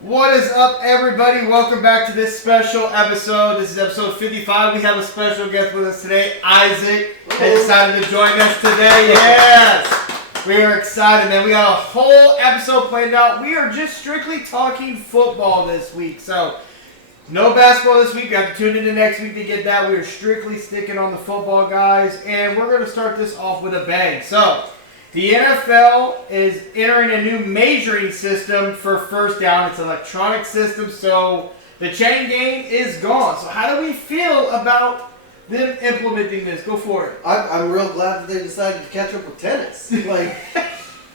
What is up, everybody? Welcome back to this special episode. This is episode 55. We have a special guest with us today, Isaac. He decided to join us today. Yes! We are excited, man. We got a whole episode planned out. We are just strictly talking football this week. So, no basketball this week. You have to tune into next week to get that. We are strictly sticking on the football, guys. And we're going to start this off with a bang. So, the NFL is entering a new measuring system for first down. It's an electronic system, so the chain game is gone. So how do we feel about them implementing this? Go for it. I'm real glad that they decided to catch up with tennis. Like,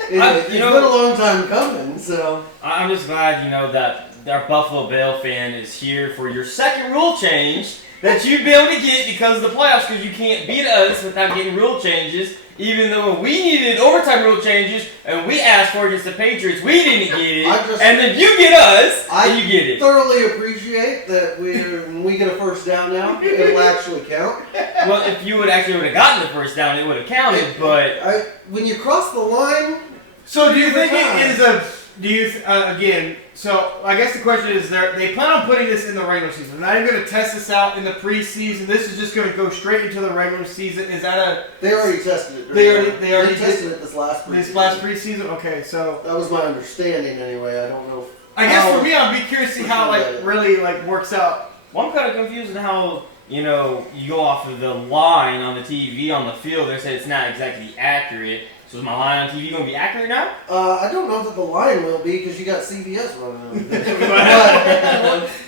it's been a long time coming, so. I'm just glad, that our Buffalo Bill fan is here for your second rule change that you've been able to get because of the playoffs, because you can't beat us without getting rule changes. Even though we needed overtime rule changes and we asked for it against the Patriots, we didn't get it. And then you get us, and you get it. I thoroughly appreciate that when we get a first down now, it'll actually count. Well, if you would have gotten the first down, it would have counted, but... when you cross the line... So do you think it is a... again, so I guess the question is, they plan on putting this in the regular season. They're not even going to test this out in the preseason. This is just going to go straight into the regular season. Is that a... They already tested it. They already tested it this last preseason. This last preseason? Okay, so... That was my understanding anyway. I don't know. I guess for me, I'd be curious to see how really works out. Well, I'm kind of confused in how, you go off of the line on the TV on the field. They say it's not exactly accurate. So is my line on TV going to be accurate now? I don't know that the line will be because you got CBS running it.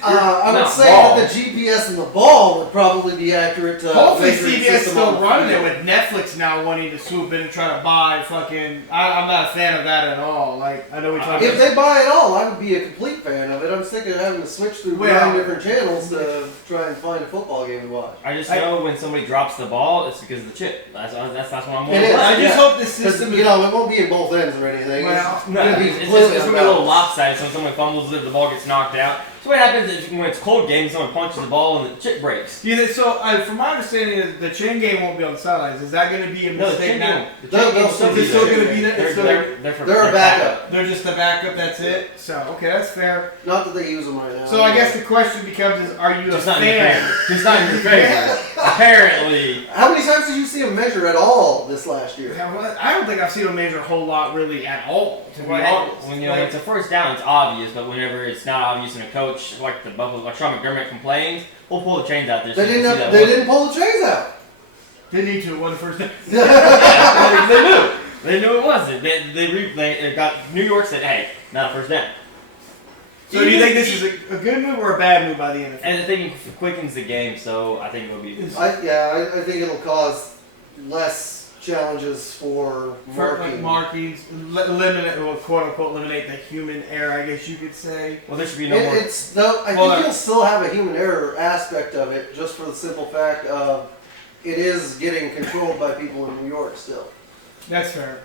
I would say that the GPS and the ball would probably be accurate. Hopefully CBS still running it with Netflix now wanting to swoop in and try to buy fucking... I'm not a fan of that at all. I know we talked about... If they buy it all, I would be a complete fan of it. I'm sick of having to switch through 9 different channels to try and find a football game to watch. I just know when somebody drops the ball, it's because of the chip. That's what I'm more I just hope this system... it won't be in both ends or anything. Well, it's going to be a little lopsided, so when someone fumbles it, the ball gets knocked out. So what happens is when it's cold game, someone punches the ball and the chip breaks. From my understanding, the chain game won't be on the sidelines. Is that going to be a mistake now? They're still going to be there? They're a backup. They're just a backup, that's it? So, okay, that's fair. Not that they use them right now. So I guess the question becomes are you just a fan? Just not in your favor. Apparently. How many times did you see them measure at all this last year? I don't think I've seen them measure a whole lot really at all, to be honest. When it's a first down, it's obvious, but whenever it's not obvious and a coach like the Buffalo, like Sean McDermott complains, we'll pull the chains out there. They didn't pull the chains out. They need to. It wasn't first down. They knew. They knew it wasn't. They got New York said, "Hey, not a first down." So do you think this is a good move or a bad move by the NFL? And I think it quickens the game, so I think it'll be. I think it'll cause less challenges for markings, eliminate, quote unquote, eliminate the human error. I guess you could say. Well, there should be no more. I think you'll still have a human error aspect of it, just for the simple fact of it is getting controlled by people in New York still. That's fair.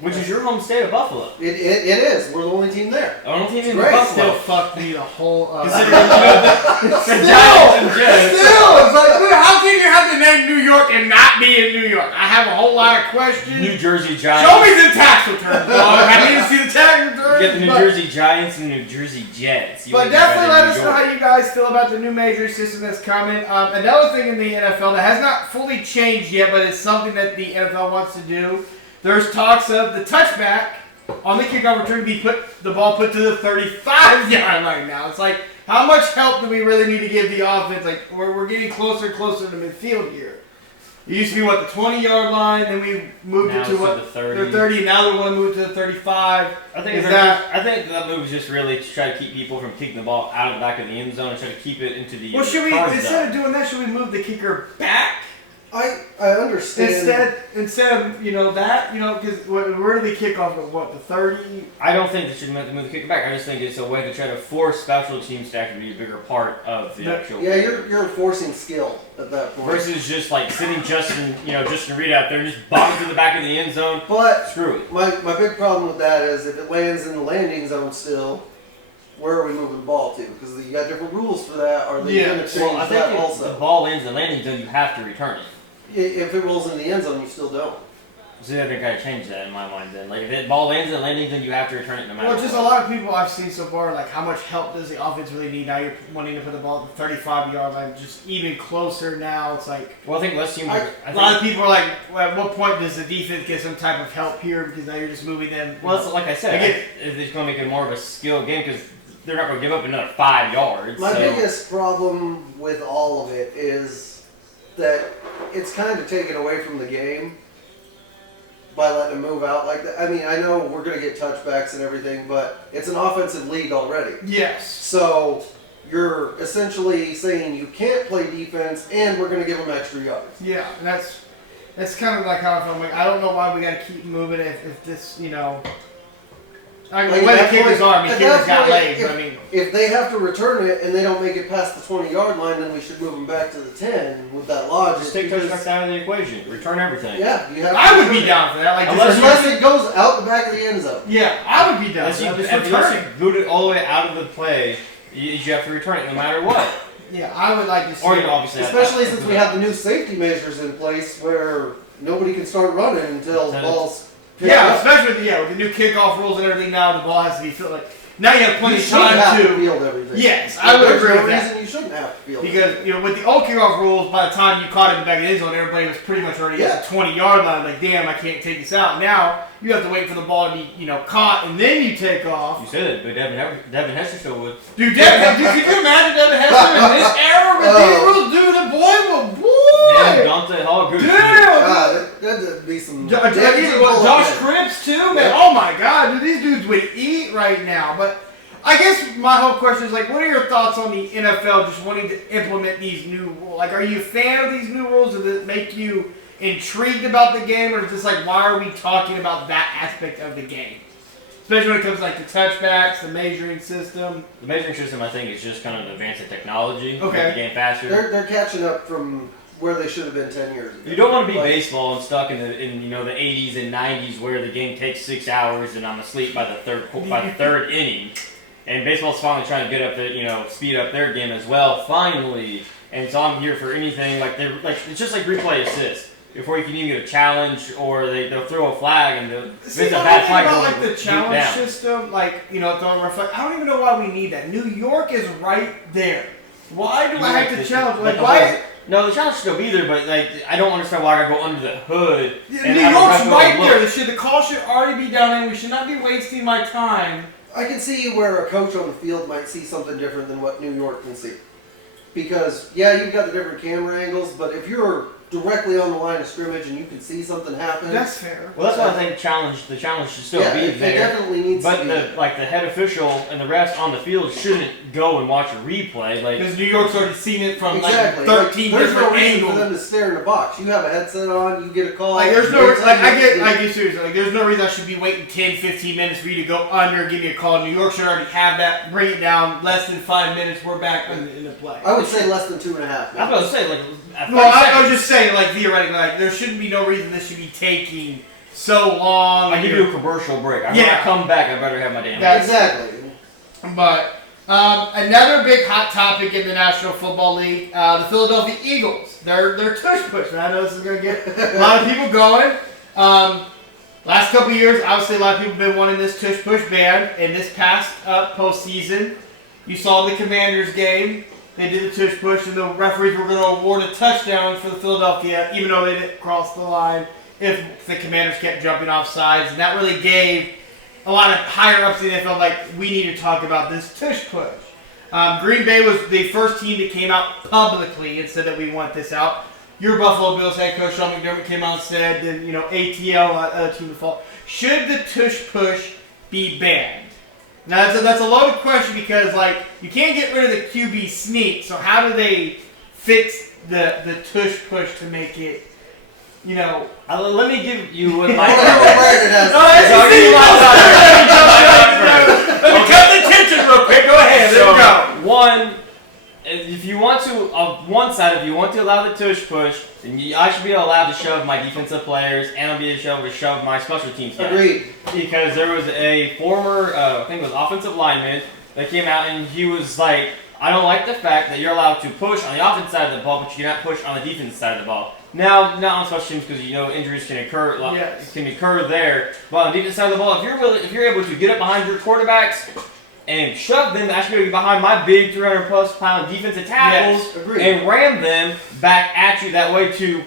Which is your home state of Buffalo. It is. We're the only team there. The only team in Buffalo. Still fucked me the whole... Still! It's like, how can you have the name New York and not be in New York? I have a whole lot of questions. New Jersey Giants. Show me the tax return, dog. I need to see the tax return. Get the New Jersey Giants and New Jersey Jets. But definitely let us know how you guys feel about the new measuring system that's coming. Another thing in the NFL that has not fully changed yet, but it's something that the NFL wants to do. There's talks of the touchback on the kickoff return to be the ball put to the 35-yard line now. It's like, how much help do we really need to give the offense? Like, we're getting closer and closer to midfield here. It used to be, the 20-yard line, then we moved it to the 30. The 30, now they want to move to the 35. I think that move is just really to try to keep people from kicking the ball out of the back of the end zone and try to keep it into the should we, instead of doing that, should we move the kicker back? I understand. Instead of because where do they kick off at the 30? I don't think they should move the kicker back. I just think it's a way to try to force special teams to actually be a bigger part of the actual. Yeah, you're forcing skill at that point. Versus just sitting Justin Reed out there and just bombing to the back of the end zone. But screw it. My big problem with that is if it lands in the landing zone still, where are we moving the ball to? Because you got different rules for that. Are they going to change that also? If the ball lands in the landing zone, you have to return it. If it rolls in the end zone, you still don't. So they've got to change that in my mind then. Like, if the ball lands in the landing zone, you have to return it no matter Well, just what. a lot of people I've seen so far, like, how much help does the offense really need? Now you're wanting to put the ball at the 35-yard line, just even closer now. It's like... Well, I think less teams... A lot of people are like, well, at what point does the defense get some type of help here? Because now you're just moving them. Well, it's like I said, it's going to make it more of a skill game because they're not going to give up another 5 yards. My biggest problem with all of it is that it's kind of taken away from the game by letting them move out like that. I mean, I know we're going to get touchbacks and everything, but it's an offensive league already. Yes. So you're essentially saying you can't play defense and we're going to give them extra yards. Yeah, and that's kind of like how I feel. Like, I don't know why we got to keep moving if this, you know... I mean, the way the kickers are, I mean, kickers got legs, I mean... If they have to return it and they don't make it past the 20-yard line, then we should move them back to the 10 with that logic. Just take touchbacks out of the equation. Return everything. Yeah, you have I would be down for that. Like, unless it goes out the back of the end zone. Yeah, I would be down for that. Unless you boot it all the way out of the play, you have to return it no matter what. Yeah, I would like to see... Or you obviously especially since we have the new safety measures in place where nobody can start running until the ball's... Yeah, especially with the new kickoff rules and everything now, the ball has to be filled. Like, now you have plenty of time to field everything. Yes, I would agree with that. There's no reason you shouldn't have to field because with the old kickoff rules, by the time you caught it in the back of the end zone, everybody was pretty much already at the 20-yard line. Like, damn, I can't take this out. Now you have to wait for the ball to be caught and then you take off. You said it, but Devin Hester still would. Dude, could you imagine Devin Hester in this era with these rules? Dude, the boy will Damn, Dante Hall, good. That'd be some... Josh Cripps too, man. Oh my God, dude, these dudes would eat right now. But I guess my whole question is like, what are your thoughts on the NFL just wanting to implement these new rules? Like, are you a fan of these new rules? Does it make you intrigued about the game, or is this like, why are we talking about that aspect of the game? Especially when it comes to like the touchbacks, the measuring system. The measuring system, I think, is just kind of advancing technology. Okay. Make the game faster. They're catching up from where they should have been 10 years ago. You don't want to be baseball and stuck in the 80s and 90s where the game takes 6 hours and I'm asleep by the third inning. And baseball's finally trying to get up the speed up their game as well, finally. And so I'm here for anything it's just like replay assist. Before you can even get a challenge, or they'll throw a flag and if it's a bad flag, about like the challenge system, throwing a flag. I don't even know why we need that. New York is right there. Why do I have to challenge? Like why? No, the challenge should still be there, but I don't understand why I gotta go under the hood. New York's right there. The call should already be down there. We should not be wasting my time. I can see where a coach on the field might see something different than what New York can see. Because, you've got the different camera angles, but if you're directly on the line of scrimmage and you can see something happen... That's fair. Well, that's why I think the challenge should still be there. It definitely needs to be. But the head official and the refs on the field shouldn't go and watch a replay. Because New York's already seen it from 13 there's different no reason angles. for them to stare in the box. You have a headset on, you get a call... There's no I get seriously. There's no reason I should be waiting 10, 15 minutes for you to go under, give me a call. New York should already have that, bring it down, less than 5 minutes, we're back in the play. I would say less than 2.5 minutes. I was about to say, I was just saying, theoretically, there shouldn't be no reason this should be taking so long. I give you a commercial break. When I come back, I better have my damn... Exactly. But another big hot topic in the National Football League, the Philadelphia Eagles. They're tush push, man. I know this is going to get a lot of people going. Last couple of years, obviously a lot of people have been wanting this tush push ban. In this past postseason, you saw the Commanders game. They did the tush push, and the referees were going to award a touchdown for the Philadelphia, even though they didn't cross the line, if the Commanders kept jumping off sides. And that really gave a lot of higher ups in the NFL, we need to talk about this tush push. Green Bay was the first team that came out publicly and said that we want this out. Your Buffalo Bills head coach, Sean McDermott, came out and said that, ATL, other team to fall. Should the tush push be banned? Now, that's a loaded question because, you can't get rid of the QB sneak, so how do they fix the tush push to make it, let me give you what my... Let me cut the tension real quick. Go ahead. There we go. One, if you want to, one side, if you want to allow the tush push, then I should be allowed to shove my defensive players, and I'll be able to shove my special teams guys. Agreed. Because there was a former, I think it was offensive lineman, that came out and he was like, I don't like the fact that you're allowed to push on the offensive side of the ball, but you cannot push on the defensive side of the ball. Now, not on special teams because injuries can occur. Can occur there. But on the defensive side of the ball, if you're able to get up behind your quarterbacks and shove them actually behind my big 300+ pound defensive tackles and ram them back at you that way to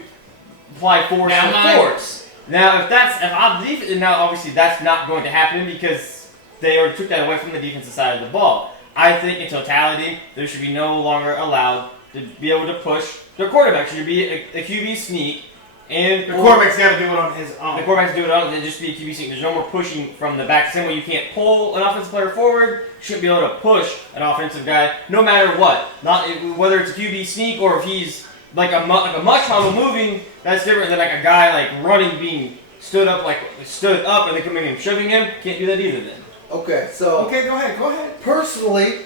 apply force for force. Now, now obviously that's not going to happen because they already took that away from the defensive side of the ball. I think in totality, there should be no longer allowed to be able to push their quarterback. Should be a QB sneak, and the quarterback's got to do it on his own. The quarterback's do it on, and just be a QB sneak. There's no more pushing from the back. Same way you can't pull an offensive player forward, you shouldn't be able to push an offensive guy, no matter what. Not whether it's a QB sneak or if he's like a mush humble moving. That's different than like a guy like running, being stood up and then coming and shoving him. Can't do that either. Then. Okay, so. Okay, go ahead. Personally,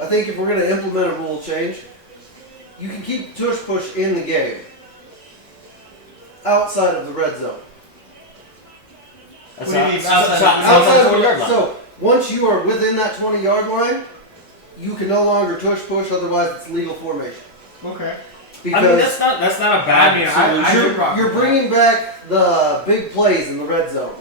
I think if we're going to implement a rule change, you can keep tush push in the game outside of the red zone. That's outside of the 20-yard line. So once you are within that 20-yard line, you can no longer tush push. Otherwise, it's legal formation. Okay. Because that's not a bad solution. You're bringing back the big plays in the red zone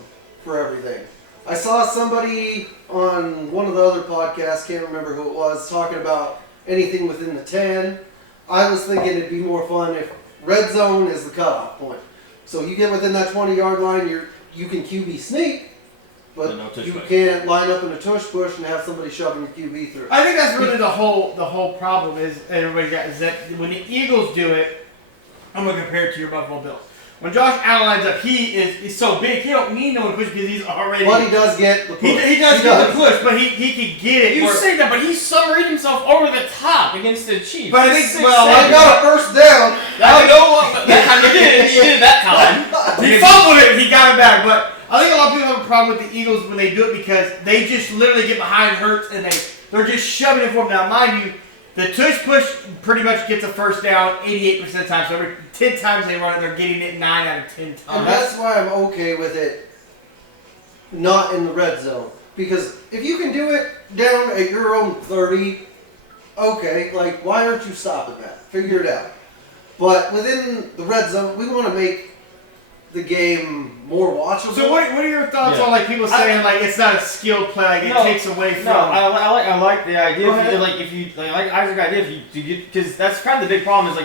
for everything. I saw somebody on one of the other podcasts, can't remember who it was, talking about anything within the 10. I was thinking it'd be more fun if red zone is the cutoff point. So you get within that 20-yard line, you can QB sneak, but you can't line up in a tush push and have somebody shoving your QB through. I think that's really the whole problem is that when the Eagles do it, I'm going to compare it to your Buffalo Bills. When Josh Allen lines up, he's so big, he don't need no one to push because he's already... But he does get the push. He does get the push, but he can get it. You say that, but he submarine himself over the top against the Chiefs. But I think, he got a first down. He did that time. He fumbled it, he got it back. But I think a lot of people have a problem with the Eagles when they do it because they just literally get behind Hurts and they're just shoving it for him. Now, mind you, the tush push pretty much gets a first down 88% of the time. So every 10 times they run it, they're getting it 9 out of 10 times. And that's why I'm okay with it not in the red zone. Because if you can do it down at your own 30, okay, like why aren't you stopping that? Figure it out. But within the red zone, we want to make the game more watchable. So what are your thoughts on like people saying like it's not a skill play, like it takes away from? No, I like the idea. If you like Isaac's idea, because that's kind of the big problem is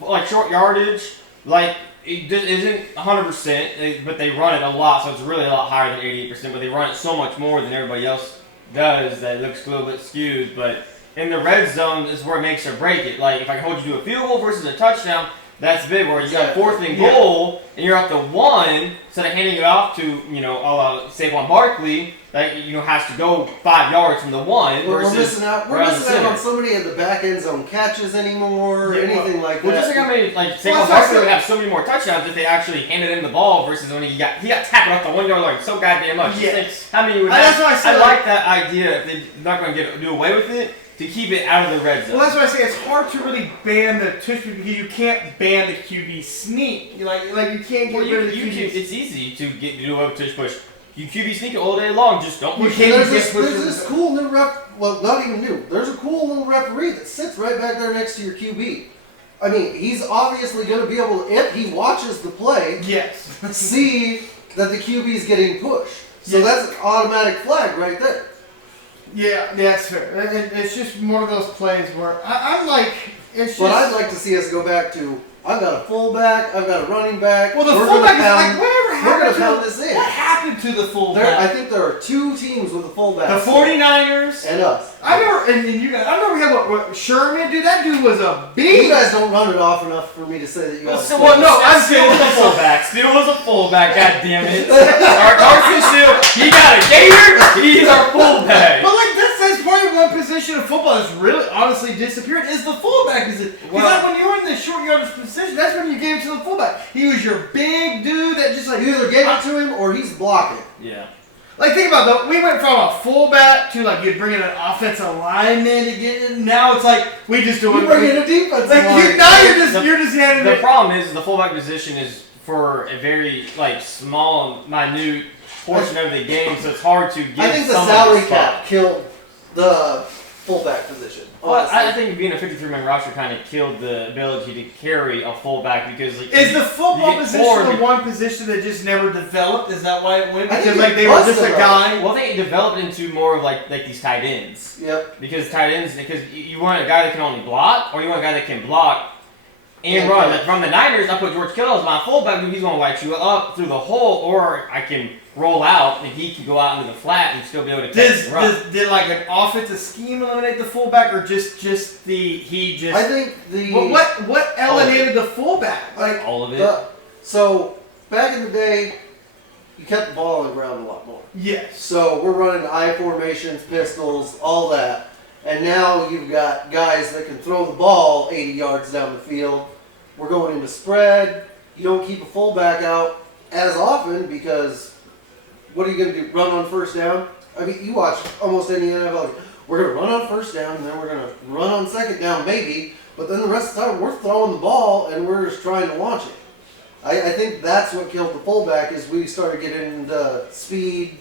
like short yardage, like it isn't 100%, but they run it a lot, so it's really a lot higher than 88%. But they run it so much more than everybody else does that it looks a little bit skewed. But in the red zone is where it makes or break it. Like if I can hold you to a field goal versus a touchdown. That's big, where you got 4th and goal, and you're up to 1, instead of handing it off to, Saquon Barkley, that, has to go 5 yards from the 1. We're missing out on so many of the back end zone catches anymore, or anything like that. Well, just like how many, Saquon Barkley would have so many more touchdowns if they actually handed him the ball versus when he got tackled off the 1-yard line so goddamn much. Yes. How many would have? That's why I said I like that idea if they're not going to do away with it. To keep it out of the red zone. Well, that's why I say it's hard to really ban the tush push because you can't ban the QB sneak. You can't get rid of the QB. It's easy to do a tush push. You QB sneak it all day long. Just don't push. There's this cool new well, not even new. There's a cool little referee that sits right back there next to your QB. I mean, he's obviously going to be able to, if he watches the play, see that the QB is getting pushed. So that's an automatic flag right there. Yeah, that's fair. It's just one of those plays where I'm like, it's just... But I'd like to see us go back to, I've got a fullback, I've got a running back. Well, the fullback is like, whatever happened We're going to pound this in. What happened to the fullback? I think there are 2 teams with a fullback. The 49ers. And us. I remember we had what Sherman, dude, that dude was a beast. You guys don't run it off enough for me to say that you guys... I'm still a fullback. Still was a fullback, goddammit. Carson Steele, he got a gator, he's our fullback. But that's probably one position of football that's really honestly disappeared is the fullback. Because when you're in the short yardage position, that's when you gave it to the fullback. He was your big dude that just you either gave it to him or he's blocking. Yeah. Think about we went from a fullback to you'd bring in an offensive lineman to get it. Now it's we just do it. You bring in a defensive lineman. Now you're just handing it. The problem is the fullback position is for a very small, minute portion of the game, so it's hard to get. I think the salary cap killed the fullback position. Well, Honestly. I think being a 53-man roster kind of killed the ability to carry a fullback because like, Is the football you get position forward- the one position that just never developed? Is that why it went? I think Because it like they were was just a developed. guy. Well, I think it developed into more of like these tight ends. Yep. Because tight ends, because you want a guy that can only block, or you want a guy that can block and And run. catch. From the Niners, I put George Kittle as my fullback because he's going to light you up through the hole, or I can roll out and he can go out into the flat and still be able to catch and run. Did like an offensive scheme eliminate the fullback, or just I think the what eliminated the fullback? Like all of it. So back in the day, you kept the ball on the ground a lot more. yes. So we're running I formations, pistols, all that. And now you've got guys that can throw the ball 80 yards down the field. We're going into spread. You don't keep a fullback out as often because what are you going to do? Run on first down? I mean, you watch almost any NFL. We're going to run on first down, and then we're going to run on second down, maybe. But then the rest of the time, we're throwing the ball, and we're just trying to launch it. I think that's what killed the fullback is we started getting into speed.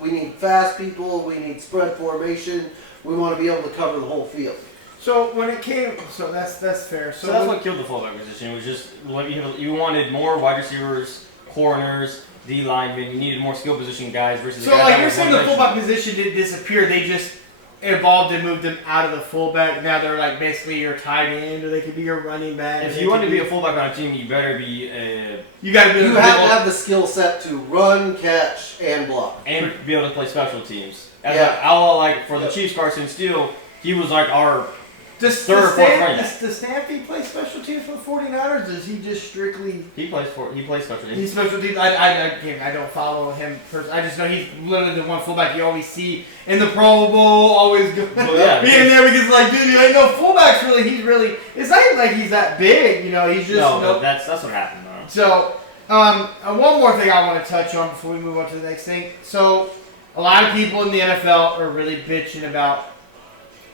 We need fast people. We need spread formation. We want to be able to cover the whole field. So when it came, so that's fair. So that's what killed the fullback position. It was just you wanted more wide receivers, corners, D linemen. You needed more skill position guys versus. So the guys like that you're were saying the one-dimensional. fullback position didn't disappear. They just evolved and moved them out of the fullback. Now they're like basically your tight end, or they could be your running back. If you want to be a fullback on a team, you better be you got to be. You have to have the skill set to run, catch, and block. and be able to play special teams. As Yeah. like for the Chiefs, Carson Steele, he was like our Does third or fourth running back. Stampy play special teams for the 49ers? Does he just strictly? He plays special teams. He's special teams. I don't follow him personally. I just know he's literally the one fullback you always see in the Pro Bowl. Always go, Well, yeah, being there because like, dude, you ain't no fullbacks really. He's really. It's not even like he's that big. You know, he's just. No, but that's what happened, though. So, one more thing I want to touch on before we move on to the next thing. So, a lot of people in the NFL are really bitching about,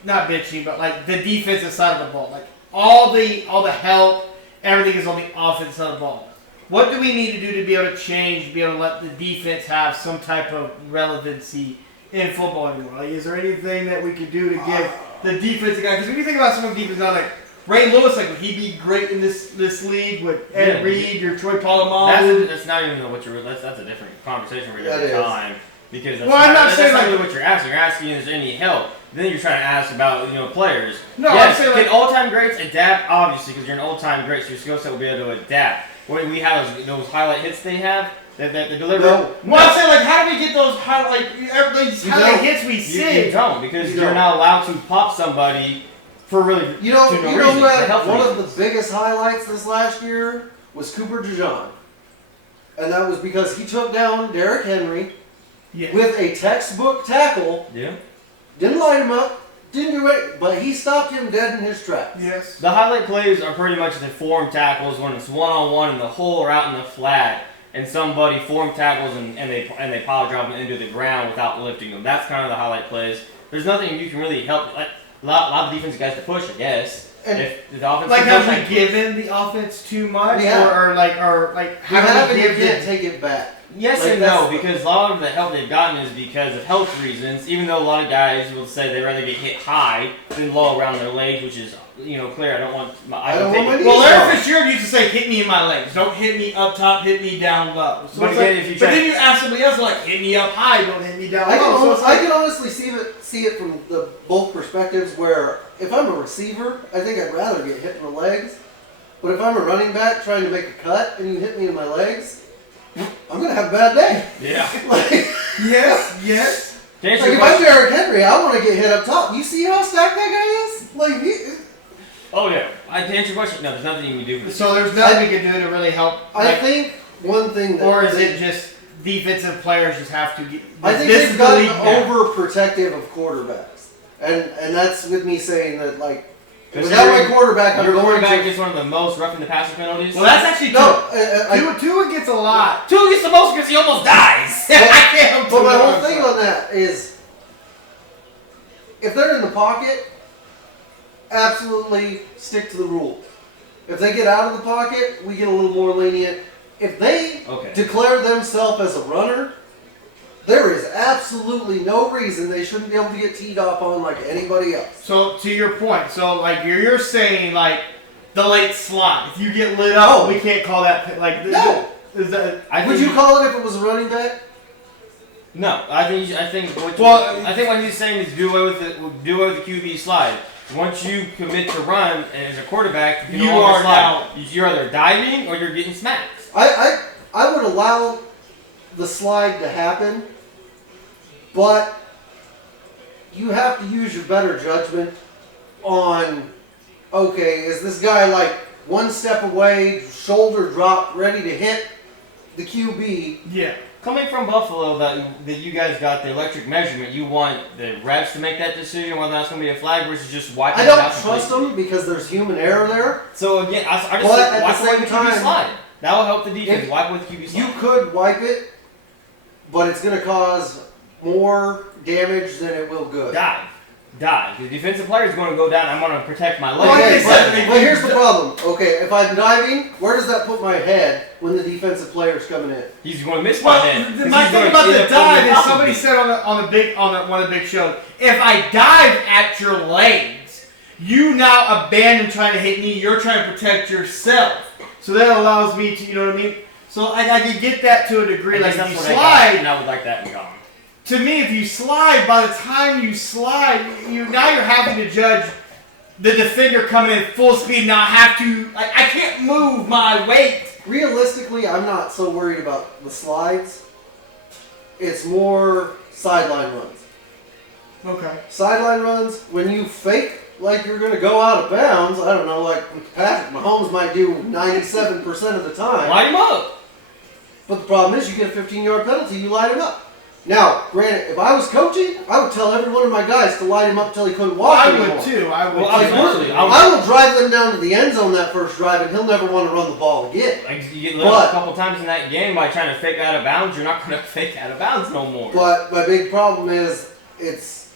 not bitching, but like the defensive side of the ball. Like all the help, everything is on the offensive side of the ball. What do we need to do to be able to change, to be able to let the defense have some type of relevancy in football anymore? Like, is there anything that we could do to give the defensive guy? Because when you think about some of the defense, not like Ray Lewis, like would he be great in this league with Ed Reed or Troy Polamalu? That's not even what you're. That's a different conversation for a That different is. time. Because that's Well, I'm not that's saying not like- really what you're asking. You're asking is there any help. Then you're trying to ask about players. No, yes, I'm saying can like- all-time greats adapt? Obviously, because you're an all-time great, so your skill set will be able to adapt. What we have those highlight hits they have that they deliver. No. Well, I'm saying like, how do we get those highlight hits we You see? don't because You you're don't. not allowed to pop somebody for really You know, to no you know reason, what? for health One reasons. of the biggest highlights this last year was Cooper DeJean. And that was because he took down Derrick Henry Yeah. with a textbook tackle, Yeah. didn't light him up, didn't do it, but he stopped him dead in his tracks. Yes. The highlight plays are pretty much the form tackles when it's one-on-one in the hole or out in the flat, and somebody form tackles and they pile drive them into the ground without lifting them. That's kind of the highlight plays. There's nothing you can really help. Like, a lot of defensive guys to push, I guess. And if the offense Like, can have push, we given the offense too much, Yeah. or You how have do it, we you give can't them? take it back. Yes Like, and no, that's- because a lot of the help they've gotten is because of health reasons. Even though a lot of guys will say they'd rather get hit high than low around their legs, which is clear. I don't want. I don't want my it. knees Well, Larry down. Fitzgerald used to say, "Hit me in my legs. Don't hit me up top. Hit me down low." So But it's again, like- if you but try- then you ask somebody else, like, "Hit me up high. Don't hit me down I can, low." So it's I like, can honestly see it from the both perspectives. Where if I'm a receiver, I think I'd rather get hit in the legs. But if I'm a running back trying to make a cut and you hit me in my legs, I'm gonna have a bad day. Yeah. Like, yes. To answer like your if I'm question- Derrick Henry, I want to get hit up top. You see how stacked that guy is? Like, Oh yeah. To answer your question, no, there's nothing you can do for this. So there's nothing we can do to really help. I like, think one thing that or is it just defensive players just have to get? I think this they've is the league gotten now. overprotective of quarterbacks, and that's with me saying that like Because without your- my quarterback, I'm Your going quarterback to. gets one of the most roughing the passer penalties. Well, that's actually No, Tua gets a lot. Tua gets the most because he almost dies. I can't. but my whole thing on that is, if they're in the pocket, absolutely stick to the rules. If they get out of the pocket, we get a little more lenient. If they Okay. declare themselves as a runner, There is absolutely no reason they shouldn't be able to get teed off on like anybody else. So to your point, so like you're saying like the late slot. If you get lit up, we can't call that like No. Would you call it if it was a running back? No, I think what he's saying is do away with the QB slide. Once you commit to run as a quarterback, you are now you're either diving or you're getting smacked. I would allow the slide to happen, but you have to use your better judgment on, okay, is this guy like one step away, shoulder drop, ready to hit the QB? Yeah. Coming from Buffalo, that you guys got the electric measurement, you want the refs to make that decision whether that's going to be a flag versus just wiping it out. I don't trust them because there's human error there. So again, I just but at wipe the same with time, QB slide. That will help the defense. Wipe with QB slide. You could wipe it, but it's going to cause more damage than it will good. Dive. The defensive player is going to go down. I'm going to protect my leg. But here's the problem. Okay, if I'm diving, where does that put my head when the defensive player's coming in? He's going to miss my head. My thing about the dive is somebody said on one of the big shows, if I dive at your legs, you now abandon trying to hit me. You're trying to protect yourself. So that allows me to, you know what I mean? So I can get that to a degree. Like if you slide, and I would like that in gone. To me, if you slide, by the time you slide, you're having to judge the defender coming in full speed. Now I have to, like, I can't move my weight. Realistically, I'm not so worried about the slides. It's more sideline runs. Okay. Sideline runs, when you fake like you're going to go out of bounds, I don't know, like Patrick Mahomes might do 97% of the time. Light him up. But the problem is you get a 15-yard penalty, you light him up. Now, granted, if I was coaching, I would tell every one of my guys to light him up until he couldn't walk anymore. I would too. I will drive them down to the end zone that first drive, and he'll never want to run the ball again. Like you get lit up a couple times in that game by trying to fake out of bounds. You're not going to fake out of bounds no more. But my big problem is it's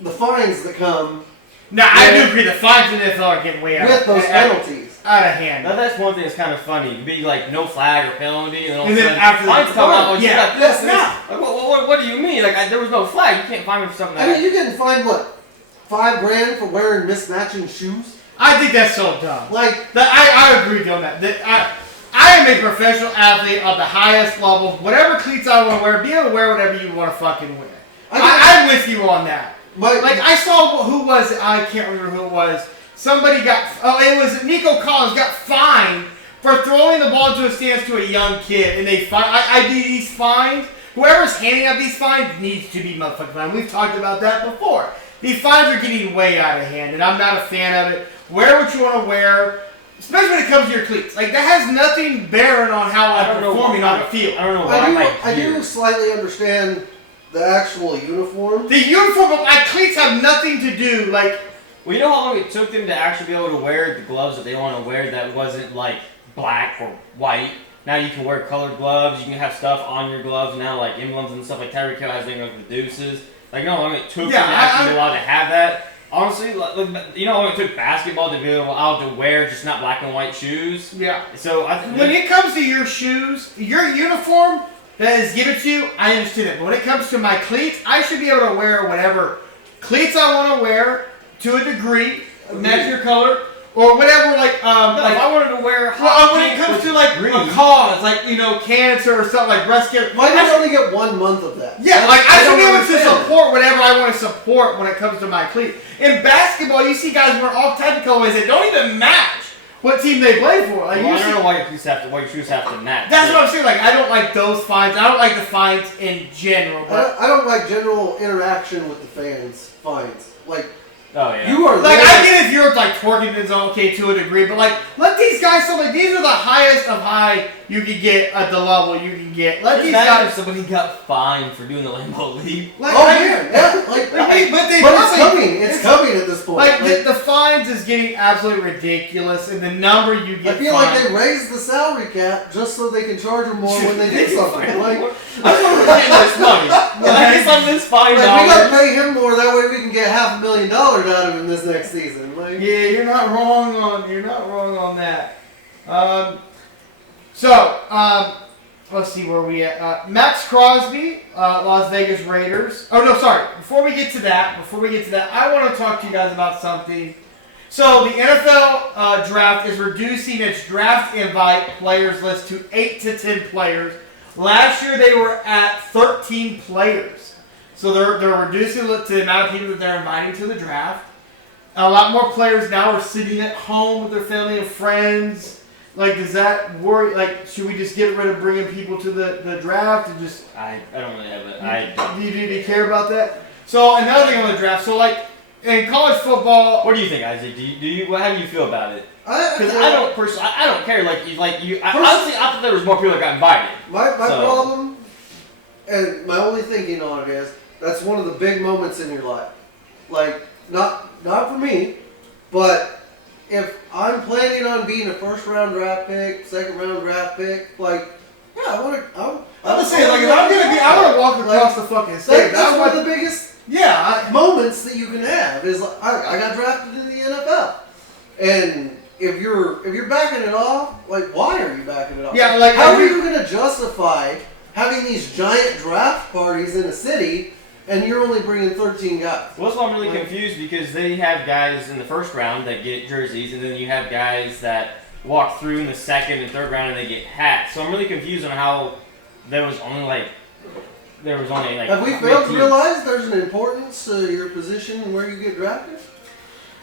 the fines that come. Now, I do agree. The fines in the NFL are getting way out with those penalties. Out of hand. Now that's one thing that's kind of funny. You'd be like no flag or penalty, and then after the fines come out, like, yeah, you got this now. Like, what do you mean? Like there was no flag. You can't fine me for something. I mean, you getting fined what? $5,000 for wearing mismatching shoes? I think that's so dumb. Like I agree on that. I am a professional athlete of the highest level. Whatever cleats I want to wear, be able to wear whatever you want to fucking wear. I'm with you on that. But, like I saw who was it? I can't remember who it was. Somebody it was Nico Collins got fined for throwing the ball into a stance to a young kid, and they these fines. Whoever's handing out these fines needs to be motherfucking fined. We've talked about that before. These fines are getting way out of hand, and I'm not a fan of it. Wear what you want to wear, especially when it comes to your cleats. Like that has nothing bearing on how I'm performing on the field. I don't know why. I do slightly understand the actual uniform. The uniform, but my cleats have nothing to do. Like. Well, you know how long it took them to actually be able to wear the gloves that they want to wear that wasn't like black or white? Now you can wear colored gloves. You can have stuff on your gloves now, like emblems and stuff. Like Tyreek Hill has things like the deuces. Like, you know how long it took them to actually be allowed to have that? Honestly, you know how long it took basketball to be allowed to wear just not black and white shoes? Yeah. So when it comes to your shoes, your uniform that is given to you, I understand it. But when it comes to my cleats, I should be able to wear whatever cleats I want to wear. To a degree, match your color, or whatever. Like, if I wanted to wear when it comes to like a cause, like cancer or something like breast cancer. Why do you only get 1 month of that? Yeah, I should be able to support whatever I want to support when it comes to my cleat. In basketball, you see guys wear all types of colorways that don't even match what team they play for. Like, I don't know why your shoes have to match. That's what I'm saying. Like, I don't like those fines. I don't like the fines in general. But I don't like general interaction with the fans. Fines. Like. Oh yeah. You are like I get if you're like twerking it's okay to a degree, but like let these guys these are the highest of high you can get at the level you can get. Let these guys. If somebody got fined for doing the Lambeau Leap. Like, yeah. But it's coming. It's coming at this point. Like the fines is getting absolutely ridiculous, and the number you get. I feel like they raised the salary cap just so they can charge them more when they do something. Like I'm not getting this money. I guess I'm this $5. We gotta pay him more. That way we can get $500,000 out of him this next season. Like, yeah, you're not wrong on that. let's see where we at. Max Crosby, Las Vegas Raiders. Oh no, sorry. Before we get to that, I want to talk to you guys about something. So the NFL draft is reducing its draft invite players list to 8 to 10 players. Last year they were at 13 players. So they're reducing it to the amount of people that they're inviting to the draft. A lot more players now are sitting at home with their family and friends. Like, does that worry? Like, should we just get rid of bringing people to the draft and just? I don't really have it. Do you care about that? So another thing on the draft. So like in college football, what do you think, Isaac? Do you how do you feel about it? Because I don't personally. I don't care. Honestly, I thought there was more people that got invited. My problem, and my only thinking on it is that's one of the big moments in your life. Like, not for me, but if I'm planning on being a first round draft pick, second round draft pick, like, yeah, I want to. I'm just saying, like, if I'm gonna be, I want to walk across the fucking stage. That's one of the biggest moments that you can have. Is like, I got drafted in the NFL, and if you're backing it off, like, why are you backing it off? Yeah, like, how are you gonna justify having these giant draft parties in a city? And you're only bringing 13 guys. Well, that's why I'm really confused, because they have guys in the first round that get jerseys, and then you have guys that walk through in the second and third round and they get hats. So I'm really confused on how there was only like. Have we failed to realize there's an importance to your position and where you get drafted?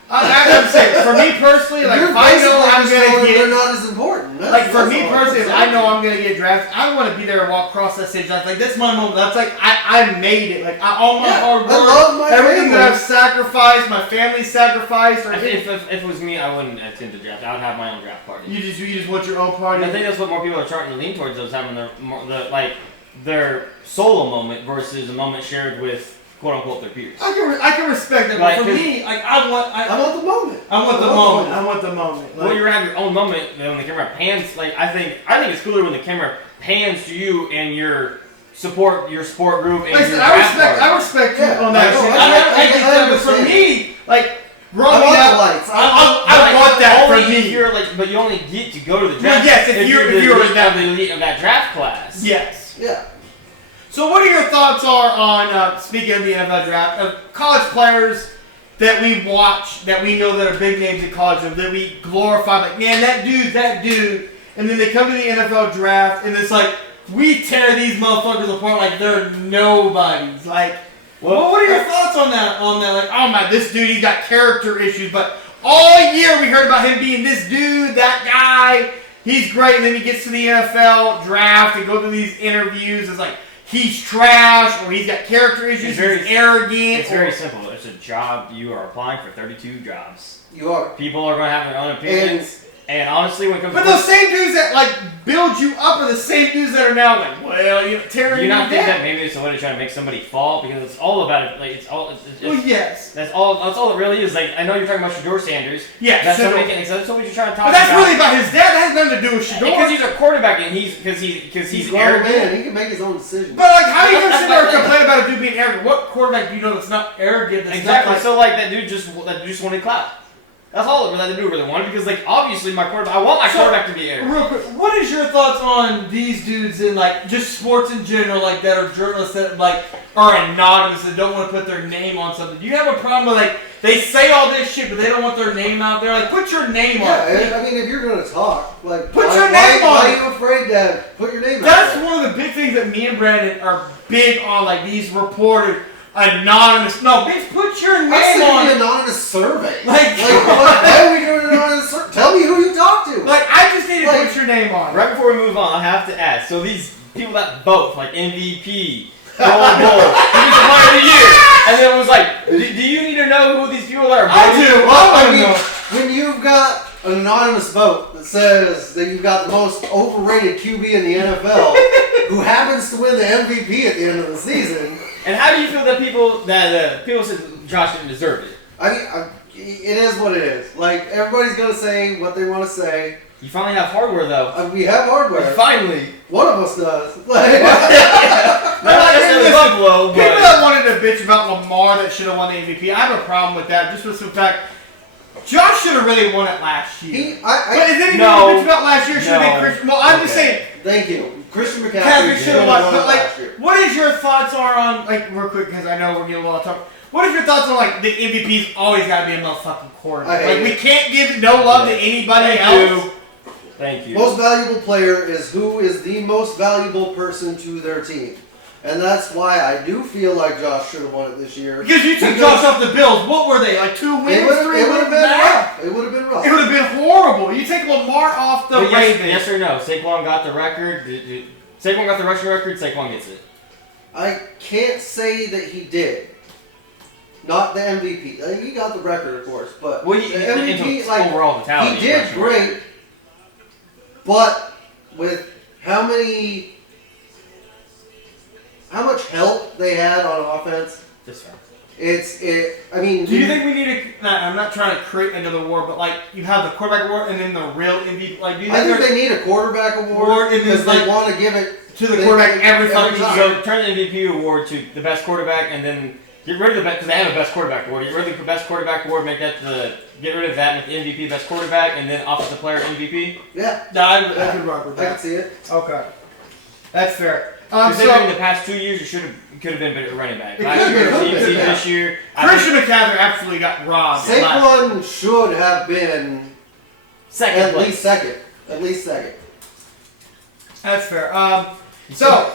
I'm saying, for me personally, like, if I know I'm gonna they're not as important. For me personally, if I know I'm gonna get drafted, I want to be there and walk across that stage. Like, that's my moment. That's like I made it. Like, all my hard work, everything that I've sacrificed, my family sacrificed. If it was me, I wouldn't attend the draft. I would have my own draft party. You just want your own party. I think that's what more people are starting to lean towards. Those having their solo moment versus a moment shared with, quote unquote, their peers. I can respect that, but for me, like, I want the moment. I want the moment. Like, well, you're gonna have your own moment when the camera pans. Like, I think it's cooler when the camera pans to you and your sport group and your draft party. I respect you on that shit. But for me, like, growing up, I want that for me. But you only get to go to the draft. Well, yes, if you're the elite of that draft class. Yes. Yeah. So what are your thoughts on, speaking of the NFL draft, of college players that we watch, that we know that are big names in college, that we glorify, like, man, that dude, and then they come to the NFL draft, and it's like, we tear these motherfuckers apart like they're nobodies. Like, well, what are your thoughts on that? Like, oh my, this dude, he's got character issues, but all year we heard about him being this dude, that guy, he's great, and then he gets to the NFL draft and go through these interviews, it's like, he's trash, or he's got character issues, he's arrogant. It's very simple. It's a job. You are applying for 32 jobs. You are. People are going to have their own opinions. And honestly, when it comes to those same dudes that, like, build you up are the same dudes that are now like, well, you know, tearing you down. Do you not think that maybe it's somebody trying to make somebody fall? Because it's all about it. Like, well, yes. That's all it really is. Like, I know you're talking about Shador Sanders. Yeah, that's what you're trying to talk about. But that's really about his dad. That has nothing to do with Shador. Because he's a quarterback and he's arrogant. Man, he can make his own decisions. But, like, how are you going to sit there and complain about a dude being arrogant? What quarterback do you know that's not arrogant? That's exactly. Not so, like, that dude just wanted clout. That's all that the dude really wanted, because, like, obviously I want my quarterback to be arrogant. Real quick, what is your thoughts on these dudes in, like, just sports in general, like, that are journalists that, like, are anonymous and don't want to put their name on something? Do you have a problem with, like, they say all this shit, but they don't want their name out there? Like, put your name on it. I mean, if you're going to talk, like, put your name on it. Why are you afraid to put your name That's out there? one of the big things that me and Brandon are big on, like, these reported anonymous. No, bitch, put your name on an anonymous survey. Like why are we doing an anonymous survey? Tell me who you talk to. Like, I just need to put your name on. Right before we move on, I have to ask. So these people that vote, like MVP, Gold Bowl, Defensive Player of the Year, and then it was like, do you need to know who these people are? I do. I mean, when you've got an anonymous vote that says that you've got the most overrated QB in the NFL, who happens to win the MVP at the end of the season. And how do you feel that people said Josh didn't deserve it? I mean, it is what it is. Like, everybody's gonna say what they want to say. You finally have hardware, though. We have hardware. Finally. One of us does. Not necessarily Buffalo, but people that wanted to bitch about Lamar that should have won the MVP, I have a problem with that. Just with the fact, Josh should have really won it last year. But is anything to bitch about last year should have been Christian? Well, I'm just saying. Thank you. Christian McCaffrey McCaffrey should have won, but last year. what is your thoughts on like real quick because I know we're getting a little talk. What is your thoughts on like the MVP's always got to be a motherfucking quarterback? Like we can't give no love to anybody else. Thank you. Most valuable player is who is the most valuable person to their team. And that's why I do feel like Josh should have won it this year. Because you took Josh off the Bills. What were they? Like 2 wins, 3 wins? It would have been rough. It would have been rough. It would have been horrible. You take Lamar off the Ravens. Yes or no? Saquon got the record. Saquon got the rushing record. Saquon gets it. I can't say that he did. Not the MVP. Like, he got the record, of course, but the MVP, like overall totality, he did great. But with how much help they had on offense, I mean, do you think we need to? I'm not trying to create another award, but like you have the quarterback award and then the real MVP. Like, do you think I think they need a quarterback award because they want to give it to the quarterback every fucking time. So turn the MVP award to the best quarterback, and then get rid of the best because they have a best quarterback award. Get rid of the best quarterback award, get rid of that, make the MVP best quarterback, and then offensive player MVP. Yeah, I could rock with that. I can see it. Okay, that's fair. Considering in the past 2 years, it could have been a running back. Last year, this year, Christian McCaffrey absolutely got robbed. Saquon should have been second. At least second. That's fair. So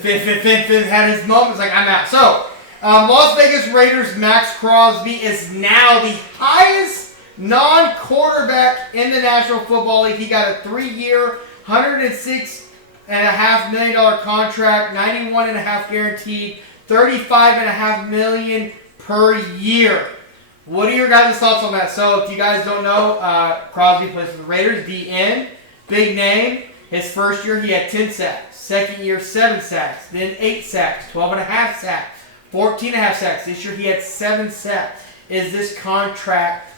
Finn had his moments like I'm out. So Las Vegas Raiders Max Crosby is now the highest non-quarterback in the National Football League. He got a 3-year, $106.5 million contract, $91.5 guaranteed, $35.5 million per year. What are your guys' thoughts on that? So, if you guys don't know, Crosby plays for the Raiders, DN, big name. His first year, he had 10 sacks. Second year, 7 sacks. Then 8 sacks, 12.5 sacks, 14.5 sacks. This year, he had 7 sacks. Is this contract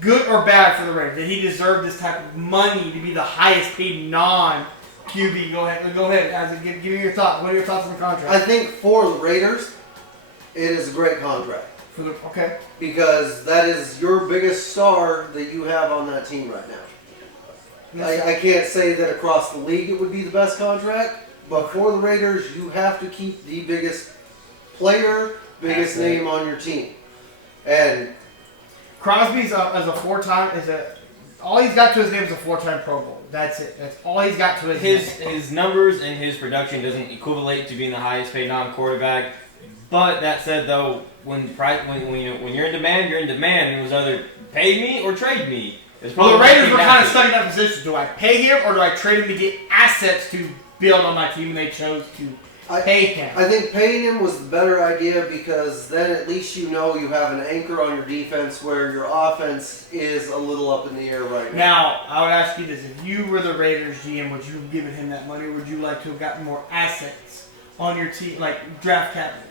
good or bad for the Raiders? Did he deserve this type of money to be the highest paid non-QB? Go ahead, Isaac. Give me your thoughts. What are your thoughts on the contract? I think for the Raiders, it is a great contract. Okay. Because that is your biggest star that you have on that team right now. I can't say that across the league it would be the best contract, but for the Raiders, you have to keep the biggest player, biggest name on your team. And Crosby's as a 4-time all he's got to his name is a 4-time Pro Bowl. That's it. That's all he's got to his name. His numbers and his production doesn't equivalent to being the highest paid non-quarterback. But that said, though, when you're in demand, you're in demand. It was either pay me or trade me. Well, the Raiders were kind of stuck in that position. Do I pay him or do I trade him to get assets to build on my team? And they chose to pay him. I think paying him was the better idea because then at least you know you have an anchor on your defense where your offense is a little up in the air right now. Now, I would ask you this. If you were the Raiders GM, would you have given him that money or would you like to have gotten more assets on your team, like draft capital?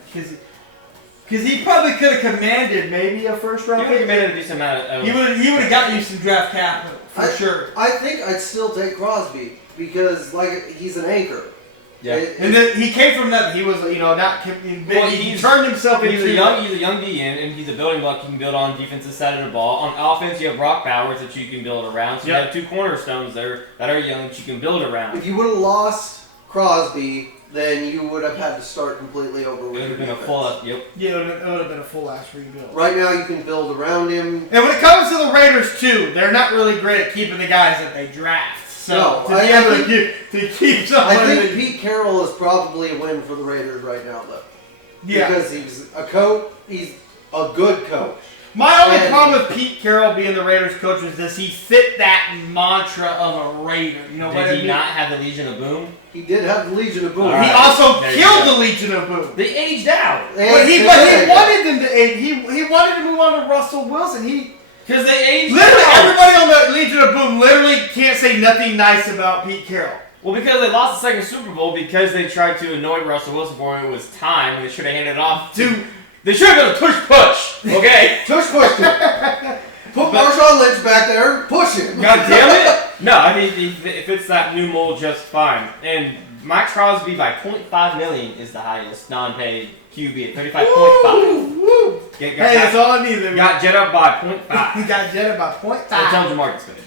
Because he probably could have commanded maybe a first-round pick. He would have commanded a decent amount of... He would have gotten you some draft capital, for sure. I think I'd still take Crosby because, he's an anchor. Yeah. And then he came from nothing. He was, he turned himself into... He's a young DN, and he's a building block you can build on defensive side of the ball. On offense, you have Brock Bowers that you can build around. So you have 2 cornerstones there that are young that you can build around. If you would have lost Crosby... then you would have had to start completely over with. It would have been a full-ass, Yeah, it would have been a full-ass rebuild. Right now, you can build around him. And when it comes to the Raiders, too, they're not really great at keeping the guys that they draft. So, to keep somebody... I think Pete Carroll is probably a win for the Raiders right now, though. Yeah. Because he's a good coach. My only problem with Pete Carroll being the Raiders coach is does he fit that mantra of a Raider? You know what I mean? Did he not have the Legion of Boom? He did have the Legion of Boom. He also killed the Legion of Boom. They aged out. But he wanted them to age. He wanted to move on to Russell Wilson. Because they aged literally out. Everybody on the Legion of Boom literally can't say nothing nice about Pete Carroll. Well, because they lost the second Super Bowl because they tried to annoy Russell Wilson before it was time, and they should have handed it off to... They should have done a tush push, okay? Tush push. Put Marshawn Lynch back there, push him. God damn it! No, I mean, it fits that new mold just fine. And Max Crosby by $0.5 million is the highest non-paid QB at 35.5. Woo! Hey, that's all I need. Got jet up by 0.5. He got jetted by 0.5. That tells you market's good.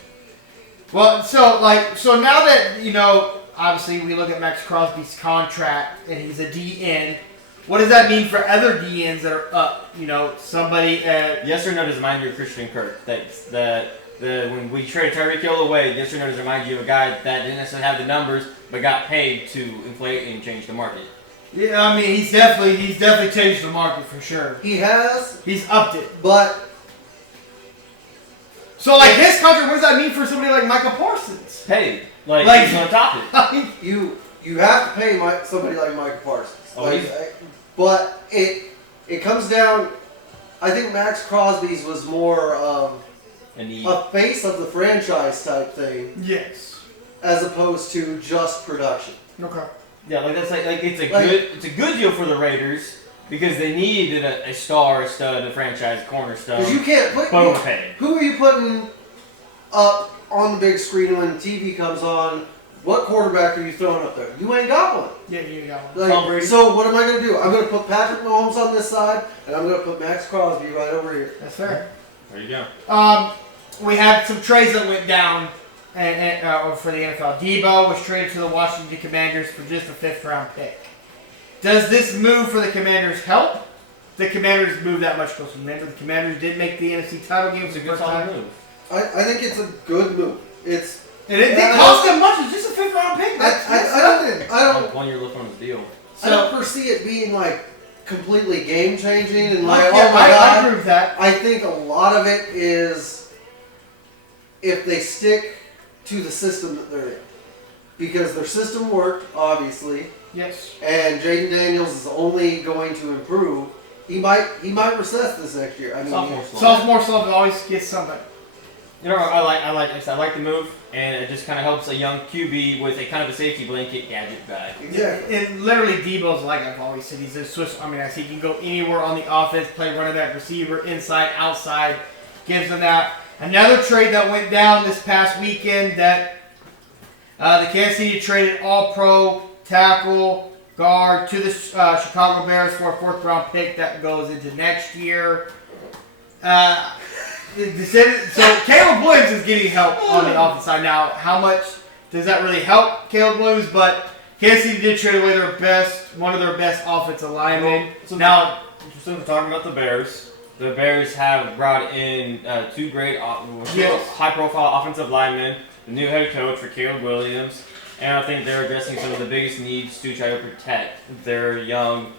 Well, so now that, obviously we look at Max Crosby's contract, and he's a DN. What does that mean for other DNs that are up? You know, somebody at... Yes or no does remind you of Christian Kirk. When we traded Tyreek Hill away, yes or no does remind you of a guy that didn't necessarily have the numbers, but got paid to inflate and change the market. Yeah, I mean, he's definitely changed the market for sure. He has, He's upped it. but So, like, his contract, what does that mean for somebody like Micah Parsons? Paid. He's on top it. you have to pay somebody like Michael Parsons. Oh, But it comes down. I think Max Crosby's was more of a face of the franchise type thing, Yes. as opposed to just production. Okay. Yeah, it's a good deal for the Raiders because they needed a star, a stud, a franchise cornerstone. Because you can't put but overpaid. who are you putting up on the big screen when the TV comes on? What quarterback are you throwing up there? You ain't got one. Yeah, you got one. Like, so what am I going to do? I'm going to put Patrick Mahomes on this side, and I'm going to put Max Crosby right over here. That's fair. There you go. We had some trades that went down for the NFL. Debo was traded to the Washington Commanders for just a 5th-round pick. Does this move for the Commanders help? The Commanders moved that much closer. Remember, the Commanders did make the NFC title game. It's a good solid move. I think it's a good move. It didn't cost them much. It's just a 5th-round pick. I don't 1 year left on his deal. I don't foresee it being like completely game changing and like, yeah, oh my god. I agree with that. I think a lot of it is if they stick to the system that they're in. Because their system worked, obviously. Yes. And Jaden Daniels is only going to improve. He might recess this next year. I mean, Sophomore slump always gets something. You know, I like the move, and it just kind of helps a young QB with a kind of a safety blanket gadget bag. Exactly. And literally, Debo's like I've always said, he's a Swiss Army knife. He can go anywhere on the offense, play running back, receiver, inside, outside, gives them that. Another trade that went down this past weekend that the Kansas City traded All-Pro tackle guard to the Chicago Bears for a 4th-round pick that goes into next year. So Caleb Williams is getting help on the offensive side. Now, how much does that really help Caleb Williams? But Kansas City did trade away one of their best offensive linemen. Now, since we're talking about the Bears have brought in 2 great, high-profile offensive linemen, the new head coach for Caleb Williams, and I think they're addressing some of the biggest needs to try to protect their young,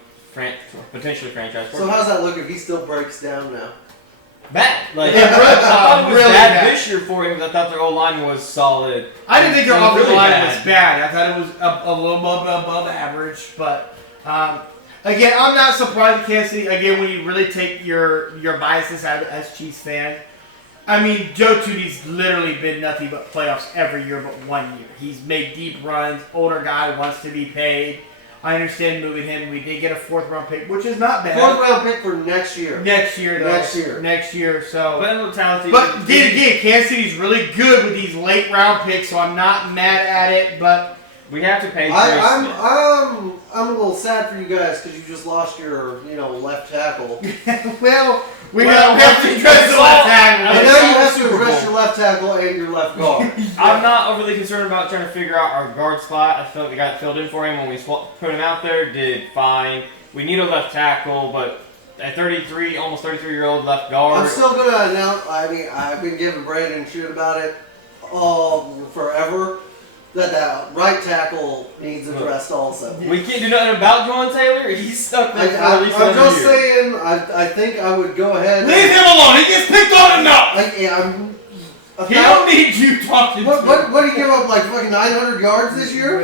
potentially franchise quarterback. So how's that look if he still breaks down now? Bad. I thought it was really bad bad this year for him. I thought their O-line was solid. I didn't think their offensive really line was bad. I thought it was a little above average. But again, I'm not surprised at Kansas City. Again, when you really take your biases out as Chiefs fan, I mean, Joe Tootie's literally been nothing but playoffs every year but 1 year. He's made deep runs. Older guy wants to be paid. I understand moving him. We did get a 4th-round pick, which is not bad. 4th-round pick for next year. Next year. So, but again, Kansas City's really good with these late-round picks, so I'm not mad at it. But we have to pay. I'm a little sad for you guys because you just lost your left tackle. well. We have to address the left tackle. And now you have to address your left tackle and your left guard. I'm not overly concerned about trying to figure out our guard spot. I felt the guy that filled in for him when we put him out there did fine. We need a left tackle, but a 33, almost 33-year-old left guard. I'm still going to announce, I've been giving Brandon shit about it forever. That right tackle needs addressed also. We can't do nothing about John Taylor. He's stuck there for at least I'm just saying, I think I would go ahead. Leave him alone. He gets picked on enough. He don't need you talking to him. What did he give up, like fucking 900 yards this year?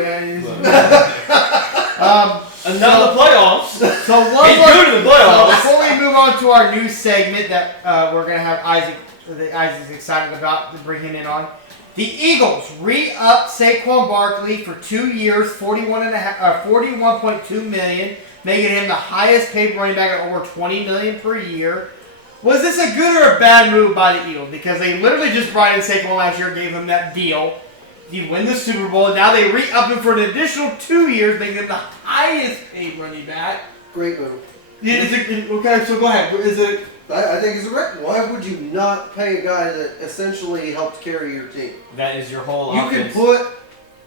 Another playoffs. So he's good in the playoffs. Before we move on to our new segment that we're going to have Isaac's excited about to bring him in on. The Eagles re-upped Saquon Barkley for 2 years, $41.2 million, making him the highest paid running back at over $20 million per year. Was this a good or a bad move by the Eagles? Because they literally just brought in Saquon last year, gave him that deal. He win the Super Bowl, and now they re-up him for an additional 2 years, making him the highest paid running back. Great move. Okay, so go ahead. Is it? I think it's correct. Why would you not pay a guy that essentially helped carry your team? That is your whole You offense. can put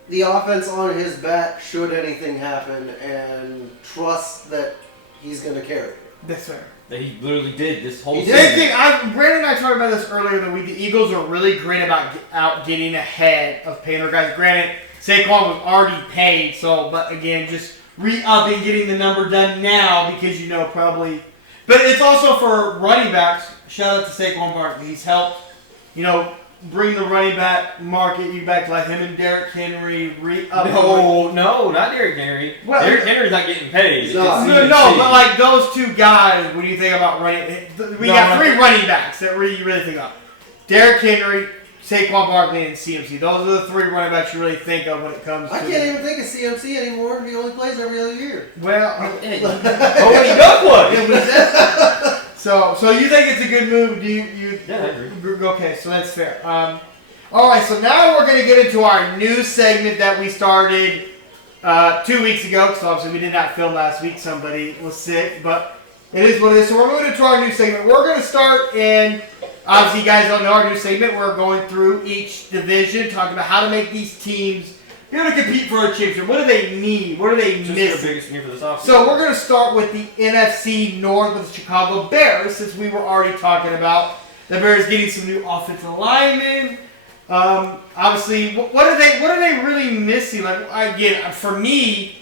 the offense on his back should anything happen, and trust that he's going to carry it. That's fair. That he literally did this whole He season. did. Same thing. Brandon and I talked about this earlier in the week. The Eagles are really great about getting ahead of paying their guys. Granted, Saquon was already paid, so but again, just re-upping, getting the number done now because probably. But it's also for running backs. Shout out to Saquon Barkley. He's helped, bring the running back market you back to like him and Derrick Henry re-up. No, not Derrick Henry. Well, Derrick Henry's not getting paid. He's not. No, but like those two guys, when you think about running, we got three running backs that you really think of. Derrick Henry, Saquon Barkley, and CMC. Those are the three running backs you really think of when it comes to... I can't even think of CMC anymore. He only plays every other year. Well... When he does one! So you think it's a good move? Yeah, I agree. Okay, so that's fair. All right, so now we're going to get into our new segment that we started 2 weeks ago, because obviously we did not film last week. Somebody was sick, but it is what it is. So we're moving into our new segment. We're going to start in, obviously you guys don't know our new segment. We're going through each division, talking about how to make these teams be able to compete for a championship. What do they need? What are they Just missing? their biggest need for this offseason. So we're going to start with the NFC North with the Chicago Bears, since we were already talking about the Bears getting some new offensive linemen. Obviously, what are they really missing? Like again, for me,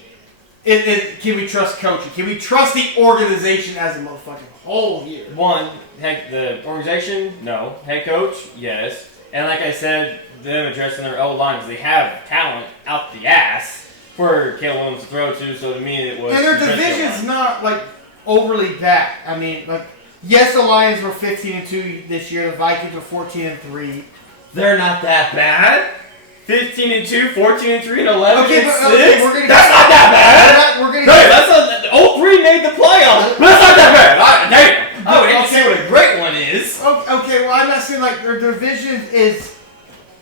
can we trust coaching? Can we trust the organization as a motherfucking whole here? One, the organization, no. Head coach, yes. And like I said, them addressing their O-line, because they have talent out the ass for Caleb Williams to throw to, so to me it was... And their division's not, like, overly bad. I mean, like, yes, the Lions were 15-2 this year. The Vikings were 14-3. They're not that bad. 15-2, 14-3, and 11 Okay, and but 6. we're gonna That's not that bad. We're gonna Hey, that's not... 03 made the playoffs, but that's not that bad. Damn. I would hate to say what a great one is. Okay, well, I'm not saying, like, their division is...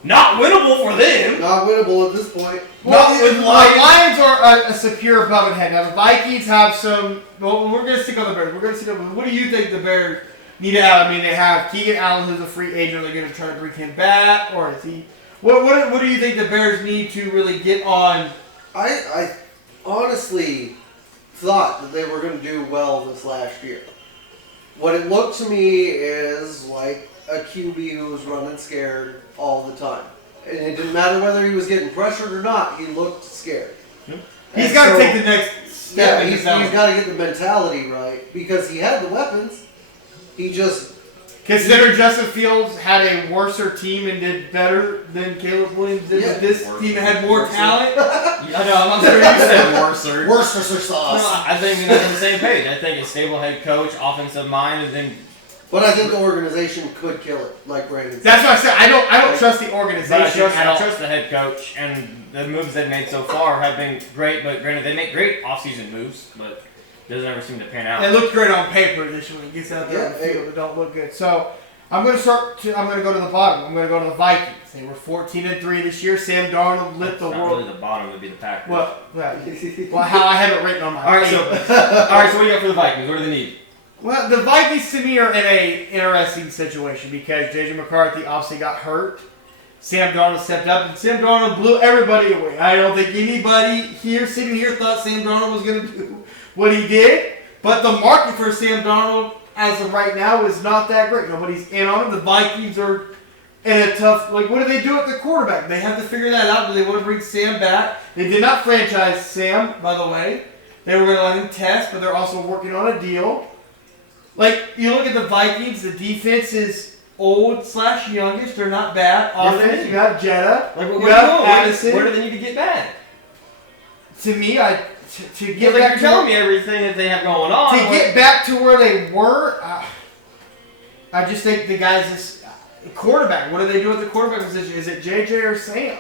Not winnable for them. Not winnable at this point. Not with The Lions. Lions are a secure above and head. Now, the Vikings have some... Well, we're going to stick on the Bears. We're going to stick on... What do you think the Bears need to have? I mean, they have Keegan Allen, who's a free agent. Are they going to try to bring him back? Or is he... What do you think the Bears need to really get on? I honestly thought that they were going to do well this last year. What it looked to me is like a QB who was running scared all the time. And it didn't matter whether he was getting pressured or not, he looked scared. He's got to take the next step. Yeah, he's got to get the mentality right because he had the weapons. He just... Consider Justin Fields had a worser team and did better than Caleb Williams did. Yeah. But this team had more talent. I know, I'm sure you said worser. Worcestershire No, sauce. I think they're on the same page. I think a stable head coach, offensive mind, and then... But I think the organization could kill it, like Brandon said. That's what I said. I don't trust the But I organization at all. trust the head coach, and the moves they've made so far have been great, but granted, they make great offseason moves, but it doesn't ever seem to pan out. It looked great on paper initially. It gets out there on the Yeah, field. It don't look good. So I'm going to go to the bottom. I'm going to go to the Vikings. They were 14-3 this year. Sam Darnold lit the It's not world. really the bottom, would be the Packers. Well, how I have it written on my All right, so paper. what do you got for the Vikings? What do they need? Well, the Vikings to me are in a interesting situation because J.J. McCarthy obviously got hurt. Sam Darnold stepped up, and Sam Darnold blew everybody away. I don't think anybody here, sitting here, thought Sam Darnold was going to do what he did. But the market for Sam Darnold, as of right now, is not that great. Nobody's in on him. The Vikings are in a tough... Like, what do they do at the quarterback? They have to figure that out. Do they want to bring Sam back? They did not franchise Sam, by the way. They were going to let him test, but they're also working on a deal. Like, you look at the Vikings, the defense is old/youngish. They're not bad. Offense, you got Jetta. Like, you got Addison. Where do they need to get back? To me, to Yeah, get like back you're to telling me everything that they have going on. to get back to where they were, I just think the guys is quarterback. What do they do at the quarterback position? Is it JJ or Sam?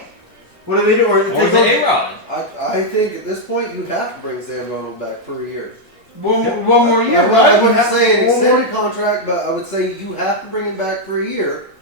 What do they do? Or Or is it A-Rod? I think at this point you have to bring Sam Darnold back for a year. one more year, I right? wouldn't say an One more- extended contract, but I would say you have to bring him back for a year.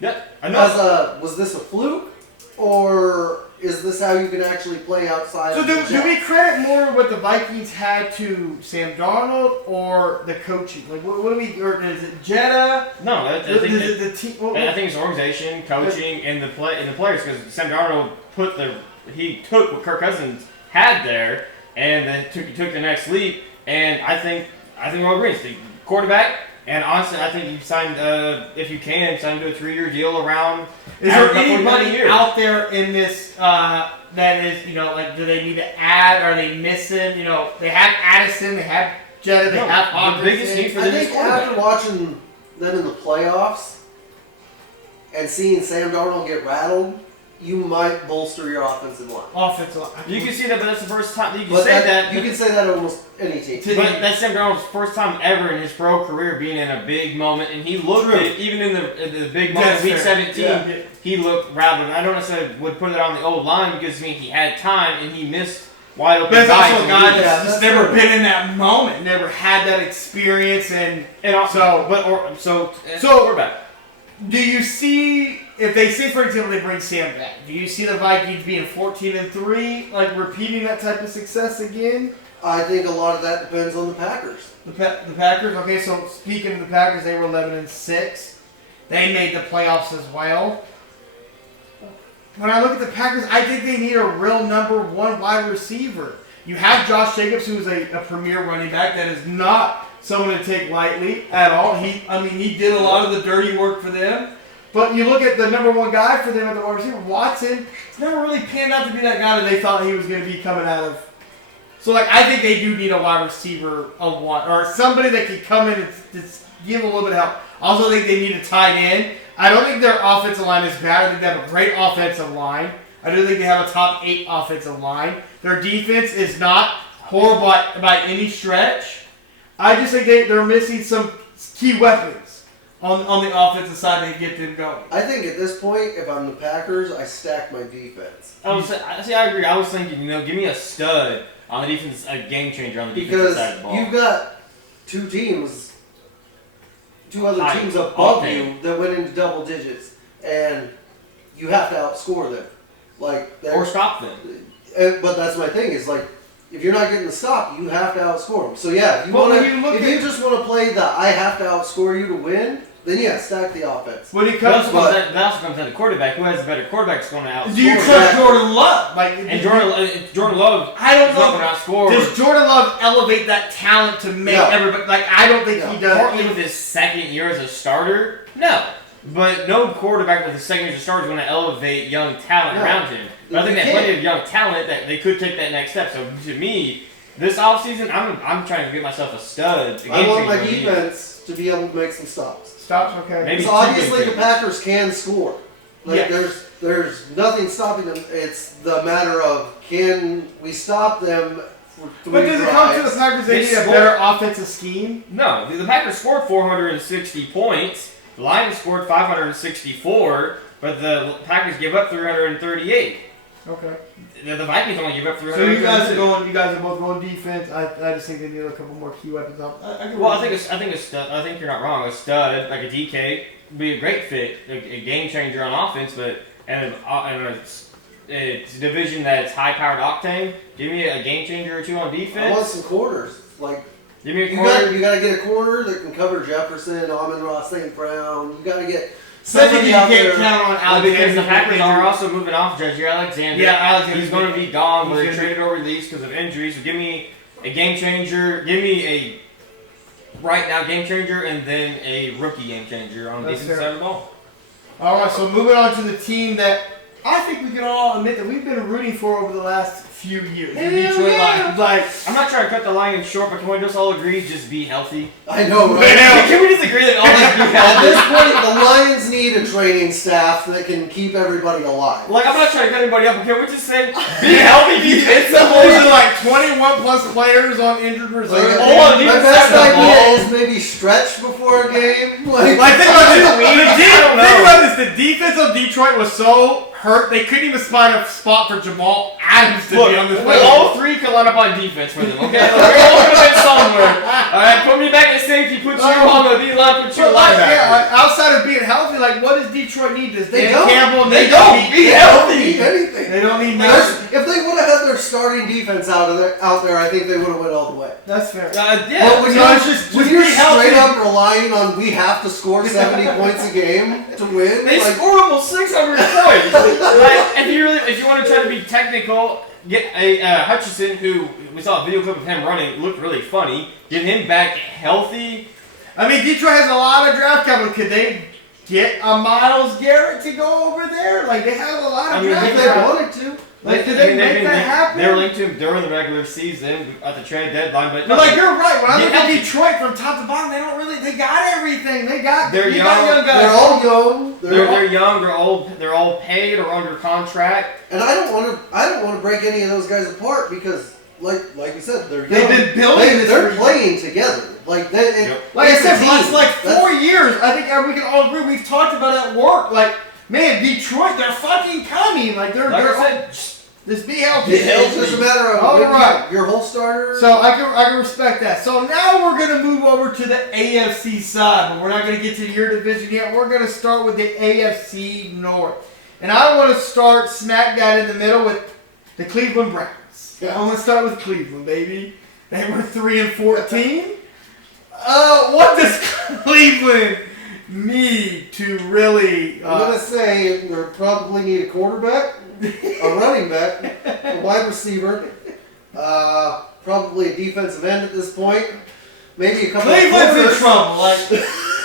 Yeah, I know. Was this a fluke? or is this how you can actually play outside? So of the do we credit more what the Vikings had to Sam Darnold or the coaching? Like what do we? Or is it Jetta? No, I think the team. I think it's organization, coaching, and the players. Because Sam Darnold took what Kirk Cousins had there, and then took the next leap. And I think we're all agreeing. The quarterback, and honestly, I think you signed if you can sign to a 3-year deal around. Is there anybody out there in this that is, like, do they need to add? Are they missing? They have Addison, they have Jetta, they have Hawkinson. The biggest need for I them is think quarterback. after watching them in the playoffs and seeing Sam Darnold get rattled, you might bolster your offensive line. Offensive line. You can see that, but that's the first time you can But say that. You can say that almost any team. But that's Sam Darnold's first time ever in his pro career being in a big moment, and he looked it even in the big moment, week 17. Yeah. He looked rattled. I don't necessarily would put it on the old line because he had time and he missed wide open But it's guys. also a guy Yeah, that's that's never true. been in that moment, never had that experience, and So quarterback. do you see, if they say, for example, they bring Sam back, do you see the Vikings being 14-3, like repeating that type of success again? I think a lot of that depends on the Packers. The Packers, okay, so speaking of the Packers, they were 11-6. They made the playoffs as well. When I look at the Packers, I think they need a real number one wide receiver. You have Josh Jacobs, who's a premier running back that is not someone to take lightly at all. He did a lot of the dirty work for them. But you look at the number one guy for them at the wide receiver, Watson. It's never really panned out to be that guy that they thought he was going to be coming out of. So, I think they do need a wide receiver of one, or somebody that can come in and just give a little bit of help. I also think they need a tight end. I don't think their offensive line is bad. I think they have a great offensive line. I do think they have a top 8 offensive line. Their defense is not horrible by any stretch. I just think they're missing some key weapons on the offensive side to get them going. I think at this point, if I'm the Packers, I stack my defense. I agree. I was thinking, give me a stud on the defense, a game changer on the defensive side of the ball. You've got two other teams above you that went into double digits, and you have to outscore them. Or stop them. But that's my thing, is if you're not getting the stop, you have to outscore them. So yeah, if you just want to play the I have to outscore you to win, then yeah, stack the offense. When it That comes also comes down to quarterback. Who has a better quarterback is going to outscore. do you trust Jordan Love? And Jordan Love I don't is not know. going to outscore. Does Jordan Love elevate that talent to make everybody? I don't think he does. Partly with his second year as a starter, no. But no quarterback with his second year as a starter is going to elevate young talent around him. But I think they have plenty of young talent that they could take that next step. So to me, this offseason, I'm trying to get myself a stud. I want my defense to be able to make some stops. Stops, okay. Maybe So obviously the Packers can score. Yes. There's nothing stopping them. It's the matter of, can we stop them for 3 But does it come to the drives? Packers they need a better offensive scheme? No, the Packers scored 460 points. The Lions scored 564, but the Packers give up 338. Okay. The Vikings only give up So 332. you guys are both going defense. I just think they need a couple more key weapons. I think a stud. I think you're not wrong. A stud like a DK would be a great fit, a game changer on offense. But and a division that's high powered octane. Give me a game changer or two on defense. I want some corners. Give me a You corner. got to get a corner that can cover Jefferson, Amon-Ra St. Brown. You got to get Somebody somebody you out can't there. count on Alexander. Because the Packers are also moving off Jair Alexander. Yeah, Alexander. He's going to be gone. He's We're gonna traded or released because of injuries. So give me a game changer. Give me a right now game changer and then a rookie game changer on the That's defensive fair. side of the ball. All right, so moving on to the team that I think we can all admit that we've been rooting for over the last few years. The Detroit Lions. I'm not trying to cut the Lions short, but can we just all agree just be healthy? I know, right? Can we just agree that all just be At healthy? this point, the Lions need a training staff that can keep everybody alive. Like, I'm not trying to cut anybody up, but can we just say be healthy There's defensively? like 21 plus players on injured reserve. Hold on, My defense best side of the idea ball. is maybe stretch before a game. Think about this. I don't know. Think about this. The defense of Detroit was so hurt. They couldn't even find a spot for Jamal Adams to be on this we all three can line up on defense for them, okay? Like, we're all going to get somewhere. Alright, put me back at safety, put you on the D-line, put you on linebacker. Yeah, outside of being healthy, like, what does Detroit need? Does They Dan don't. Campbell They need don't. to Be They healthy. don't need anything. They don't need If they would have had their starting defense out there, I think they would have went all the way. That's fair. Yeah. But when you're be healthy. straight up relying on we have to score 70 points a game to win, They like, scored almost 600 points. Like, if you want to try to be technical, get a Hutchinson, who we saw a video clip of him running, looked really funny. Get him back healthy. I mean, Detroit has a lot of draft capital. Could they get a Myles Garrett to go over there? Like, they have a lot of draft if they capital. wanted to. Like, did they make that happen? They were linked to him during the regular season at the trade deadline, but But like, you're right. When I look Yeah. at Detroit from top to bottom, they got everything. They got They're they got young. young guys. They're all young. they're young, they're all paid or under contract. And I don't want to break any of those guys apart because, like you said, they're young. They've been building this They're for- playing together. Like Like I it's a said, for the team. last like 4 That's- years, I think we can all agree. We've talked about it at work. Like, man, Detroit, they're fucking coming. Like they're Like they're I said, just be healthy. It's just a matter of All right. your whole starter. So I can respect that. So now we're gonna move over to the AFC side, but we're not gonna get to your division yet. We're gonna start with the AFC North, and I want to start smack dab in the middle with the Cleveland Browns. Yeah. I want to start with Cleveland, baby. They were 3-14. What does Cleveland need to really? I'm gonna say they probably need a quarterback, a running back, a wide receiver, probably a defensive end at this point. Maybe a couple Cleveland's of in corners. trouble. Like,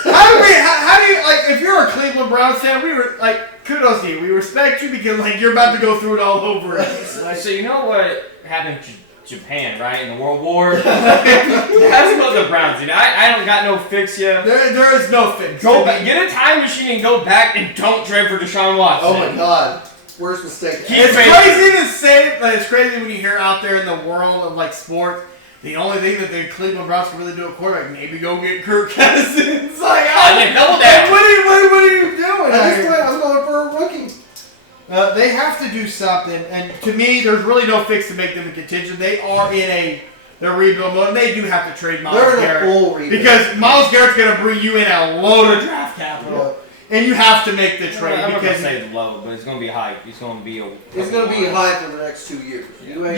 how do you like? If you're a Cleveland Browns fan, we were like, kudos to you. We respect you because like you're about to go through it all over again. Like, so you know what happened to Japan, right, in the World War? That's about the Browns, dude. I don't got no fix yet. there is no fix. Go back, get a time machine and go back and don't trade for Deshaun Watson. Oh my God, worst mistake. It's crazy to say, but it's crazy when you hear out there in the world of like sports. The only thing that the Cleveland Browns can really do at quarterback, maybe go get Kirk Cousins. Like, double down. what are you doing? At out this here? point, I'm going for a rookie. They have to do something, and to me, there's really no fix to make them a contention. They are in their rebuild mode, and they do have to trade Myles They're in a Garrett. full rebuild. Because Myles Garrett's going to bring you in a load of draft capital, and you have to make the trade. I'm not going because to say low, but it's going to be high. It's going to be It's going to be high for the next 2 years.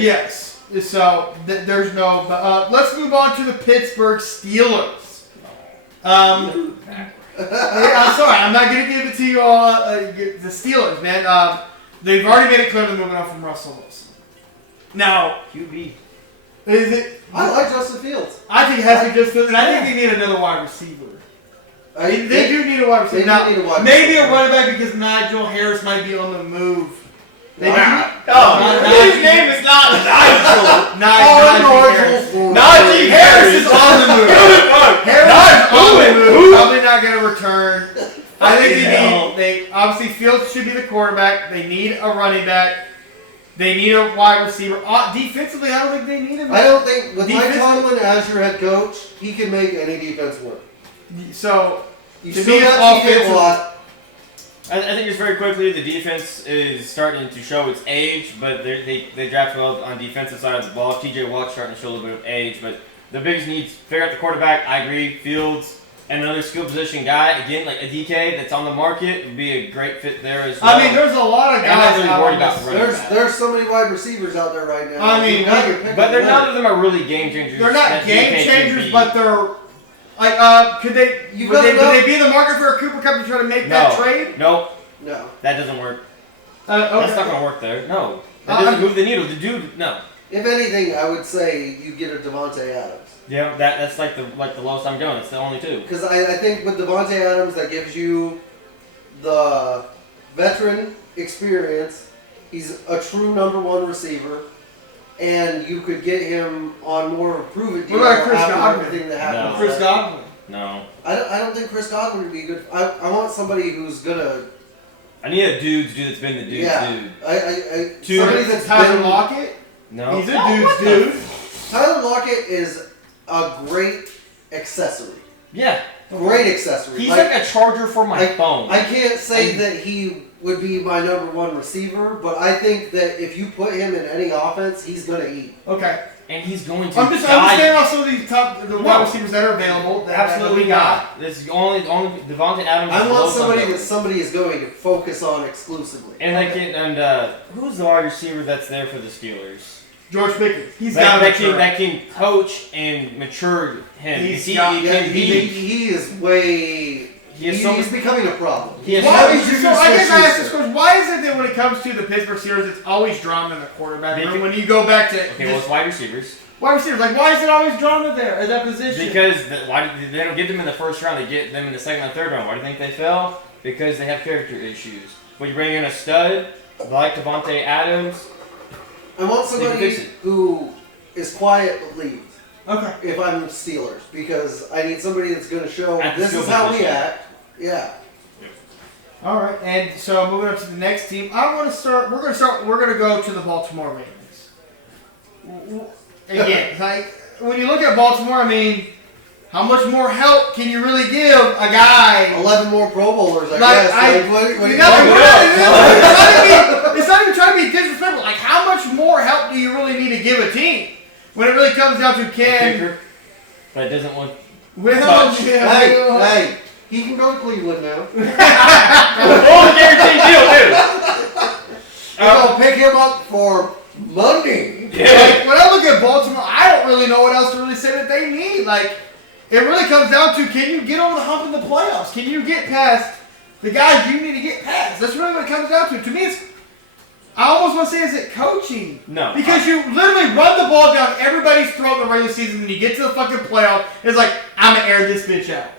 yes. So there's no. Let's move on to the Pittsburgh Steelers. I'm sorry, I'm not going to give it to you all. The Steelers, man. They've already made it clear they're moving on from Russell Wilson. Now, QB. is it? I like Justin Fields. I think it has to be just. And I think they need another wide receiver. They do need a wide receiver. They Now, do need a wide maybe receiver. a running back because Nigel Harris might be on the move. They do. His name is not Nigel. Najee Harris. Najee Harris is on the move. Harris is on the move. Probably not going to return. I think they obviously Fields should be the quarterback. They need a running back. They need a wide receiver. Defensively, I don't think they need him. I don't think with Mike Defense- Tomlin as your head coach, he can make any defense work. So You to still me, got it's TJ Watt. I think just very quickly, the defense is starting to show its age, but they draft well on defensive side of the ball. TJ Watt's starting to show a little bit of age, but the biggest needs, figure out the quarterback. I agree, Fields and another skill position guy. Again, like a DK that's on the market would be a great fit there as well. I mean, there's a lot of I'm not guys really out worried on about this. the running back. There's so many wide receivers out there right now. I mean, You gotta pick But one. none of them are really game changers. They're not that game DK can changers, be. but they're like, would they be in the market for a Cooper Cup to try to make that trade? No, No. that doesn't work. Okay. That's not going to work there. No. That doesn't move the needle. The dude, no. If anything, I would say you get a Devontae Adams. Yeah, that's like the lowest I'm going. It's the only two. Because I think with Devontae Adams, that gives you the veteran experience. He's a true number one receiver. And you could get him on more of a prove-it deal What about Chris after Godwin? everything that happened. No. Chris Godwin. No. I don't think Chris Godwin would be good. I want somebody who's gonna. I need a dude that's been the dude's Yeah. dude. Somebody that's Tyler been. Lockett. No. He's a dude's dude. Tyler Lockett is a great accessory. Yeah. Great accessory. He's like a charger for my phone. I can't say that he would be my number one receiver, but I think that if you put him in any offense, he's going to eat. Okay. And he's going to I'm just saying also the wide receivers that are available. Absolutely not. This is only Devontae Adams. I want somebody is going to focus on exclusively. And who's the wide receiver that's there for the Steelers? George Pickens. He's that, got that can that can coach and mature him. He's becoming a problem. I guess I ask this question: why is it that when it comes to the Pittsburgh Steelers, it's always drama in the quarterback room? When you go back to it's wide receivers. Wide receivers, like why is it always drama there at that position? Because they don't get them in the first round; they get them in the second and third round. Why do you think they fell? Because they have character issues. When you bring in a stud like Devontae Adams, I want somebody who is quiet but leads. Okay. If I'm the Steelers, because I need somebody that's going to show this is how we act. Yeah. All right, and so moving up to the next team, We're going to go to the Baltimore Ravens. Again, like when you look at Baltimore, I mean, how much more help can you really give a guy? 11 more Pro Bowlers, I guess. It's not even trying to be disrespectful. Like, how much more help do you really need to give a team when it really comes down to but doesn't want. Hey, he can go to Cleveland now. Guaranteed deal, too. I'll pick him up for Monday. Yeah. Like, when I look at Baltimore, I don't really know what else to really say that they need. Like, it really comes down to, can you get over the hump in the playoffs? Can you get past the guys you need to get past? That's really what it comes down to. To me, I almost want to say, is it coaching? No. Because you literally run the ball down everybody's throat in the regular season, and you get to the fucking playoff, it's like, I'm going to air this bitch out.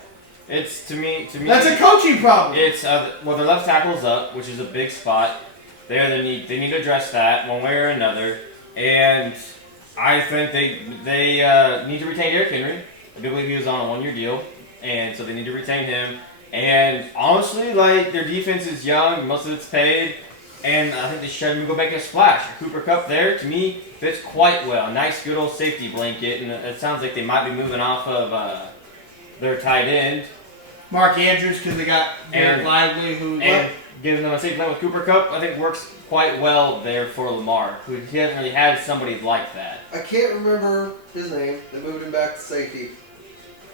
It's, to me. That's a coaching problem. It's, their left tackle's up, which is a big spot. They need to address that one way or another. And I think they need to retain Derrick Henry. I do believe he was on a 1-year deal, and so they need to retain him. And honestly, like, their defense is young, most of it's paid, and I think they should go back and splash. Cooper Kupp there, to me, fits quite well. Nice, good old safety blanket, and it sounds like they might be moving off of their tight end. Mark Andrews, because they got Eric Lively, who giving them a safety blanket with Cooper Kupp, I think works quite well there for Lamar, who he hasn't really had somebody like that. I can't remember his name. They moved him back to safety.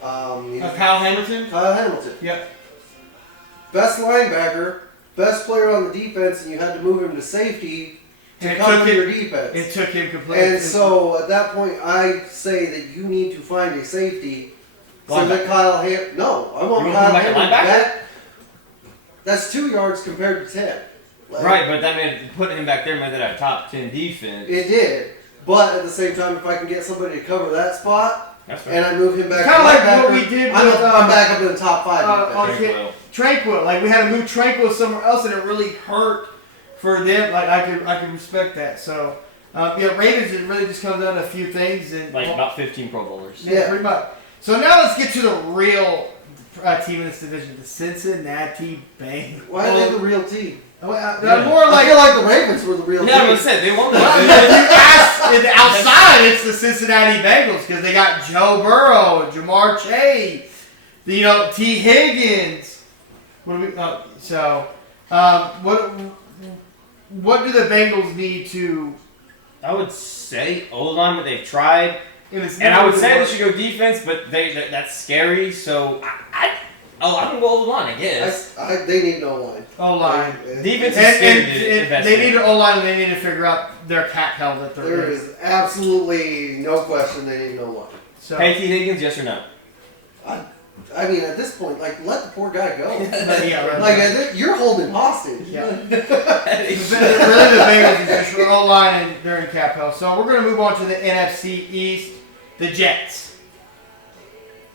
Kyle Hamilton? Kyle Hamilton. Yep. Best linebacker, best player on the defense, and you had to move him to safety to cover your defense. It took him completely. And so at that point, I say that you need to find a safety. So that Kyle Hamilton. No, I want Kyle Hamilton. That's 2 yards compared to 10. Like, right, but that meant putting him back there meant that a top 10 defense. It did. But at the same time, if I can get somebody to cover that spot, and I move him back, kind of like what we did. I'm back up in the top 5. Tranquil, like we had to move Tranquil somewhere else, and it really hurt for them. Like I can respect that. So Ravens, it really just comes down to a few things, and about 15 Pro Bowlers. Yeah, pretty much. So now let's get to the real team in this division, the Cincinnati Bengals. Why are they the real team? More like, I feel like the Ravens were the real team. Yeah, I said they won the outside, it's the Cincinnati Bengals because they got Joe Burrow, Jamar Chase, T. Higgins. What do the Bengals need to? I would say O-line, but they've tried. And I would say they should go defense, but that's scary. So I'm gonna go O-line, I guess. They need an O-line. O-line. Defense is scary. They need an O-line, and they need to figure out their cat hell that they're in. There is absolutely no question they need an O-line. So, T. Higgins, yes or no? I mean, at this point, let the poor guy go. You're holding hostage. Yeah. Really, the Bengals is just O-line and they're in cap hell. So we're going to move on to the NFC East, the Jets.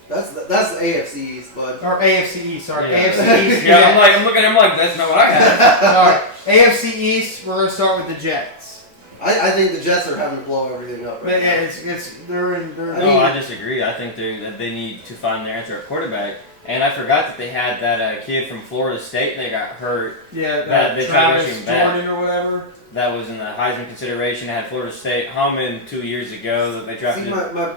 That's the AFC East, bud. Or AFC East, sorry. Yeah. AFC East. Yeah, I'm looking at him like, that's not what I have. All right. AFC East, we're going to start with the Jets. I think the Jets are having to blow everything up right Yeah, now. they're. No, I disagree. I think they need to find their answer at quarterback. And I forgot that they had that kid from Florida State and they got hurt. Yeah, that they tried to rush Travis him back. Jordan or whatever. That was in the Heisman consideration. They had Florida State Humming 2 years ago that they drafted. See,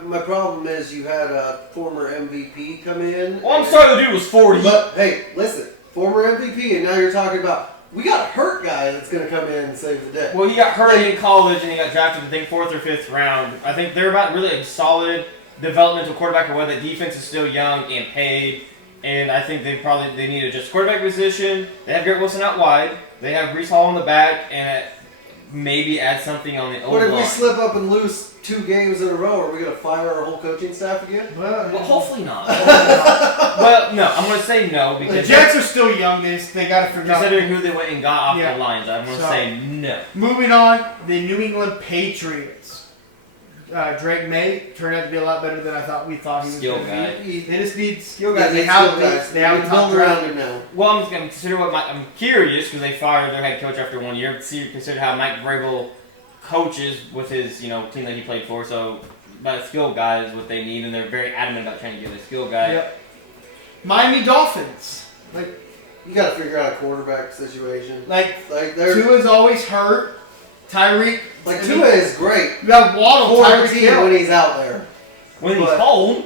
my problem is you had a former MVP come in. Well, I'm sorry, the dude was 40. But, hey, listen, former MVP, and now you're talking about, we got a hurt guy that's going to come in and save the day. Well, he got hurt in college and he got drafted, I think, 4th or 5th round. I think they're about really a solid developmental quarterback, or whether the defense is still young and paid. And I think they need to just quarterback position. They have Garrett Wilson out wide. They have Breece Hall in the back, and maybe add something on the O What if line. we slip up and lose 2 games in a row? Are we going to fire our whole coaching staff again? Well, Well, hopefully not. Well, no, I'm going to say no the because Jets are still young. They got to figure out. considering who they went and got off Yeah. the lines, I'm going to say no. Moving on, the New England Patriots. Drake May turned out to be a lot better than we thought he was Skill going to guy. be. They just need skill Yeah, guys. They skill have guys. they have We top build around draft. him now. Well, I'm going to consider I'm curious because they fired their head coach after 1 year. Consider how Mike Vrabel coaches with his team that he played for. So, but a skill guy is what they need, and they're very adamant about trying to get a skill guy. Yep. Miami Dolphins. You got to figure out a quarterback situation. Like they're Tua's always hurt. Tyreek. like Tua is great. You have Waddle. For the Tyreek team Hill. when he's out there. When he's But- home,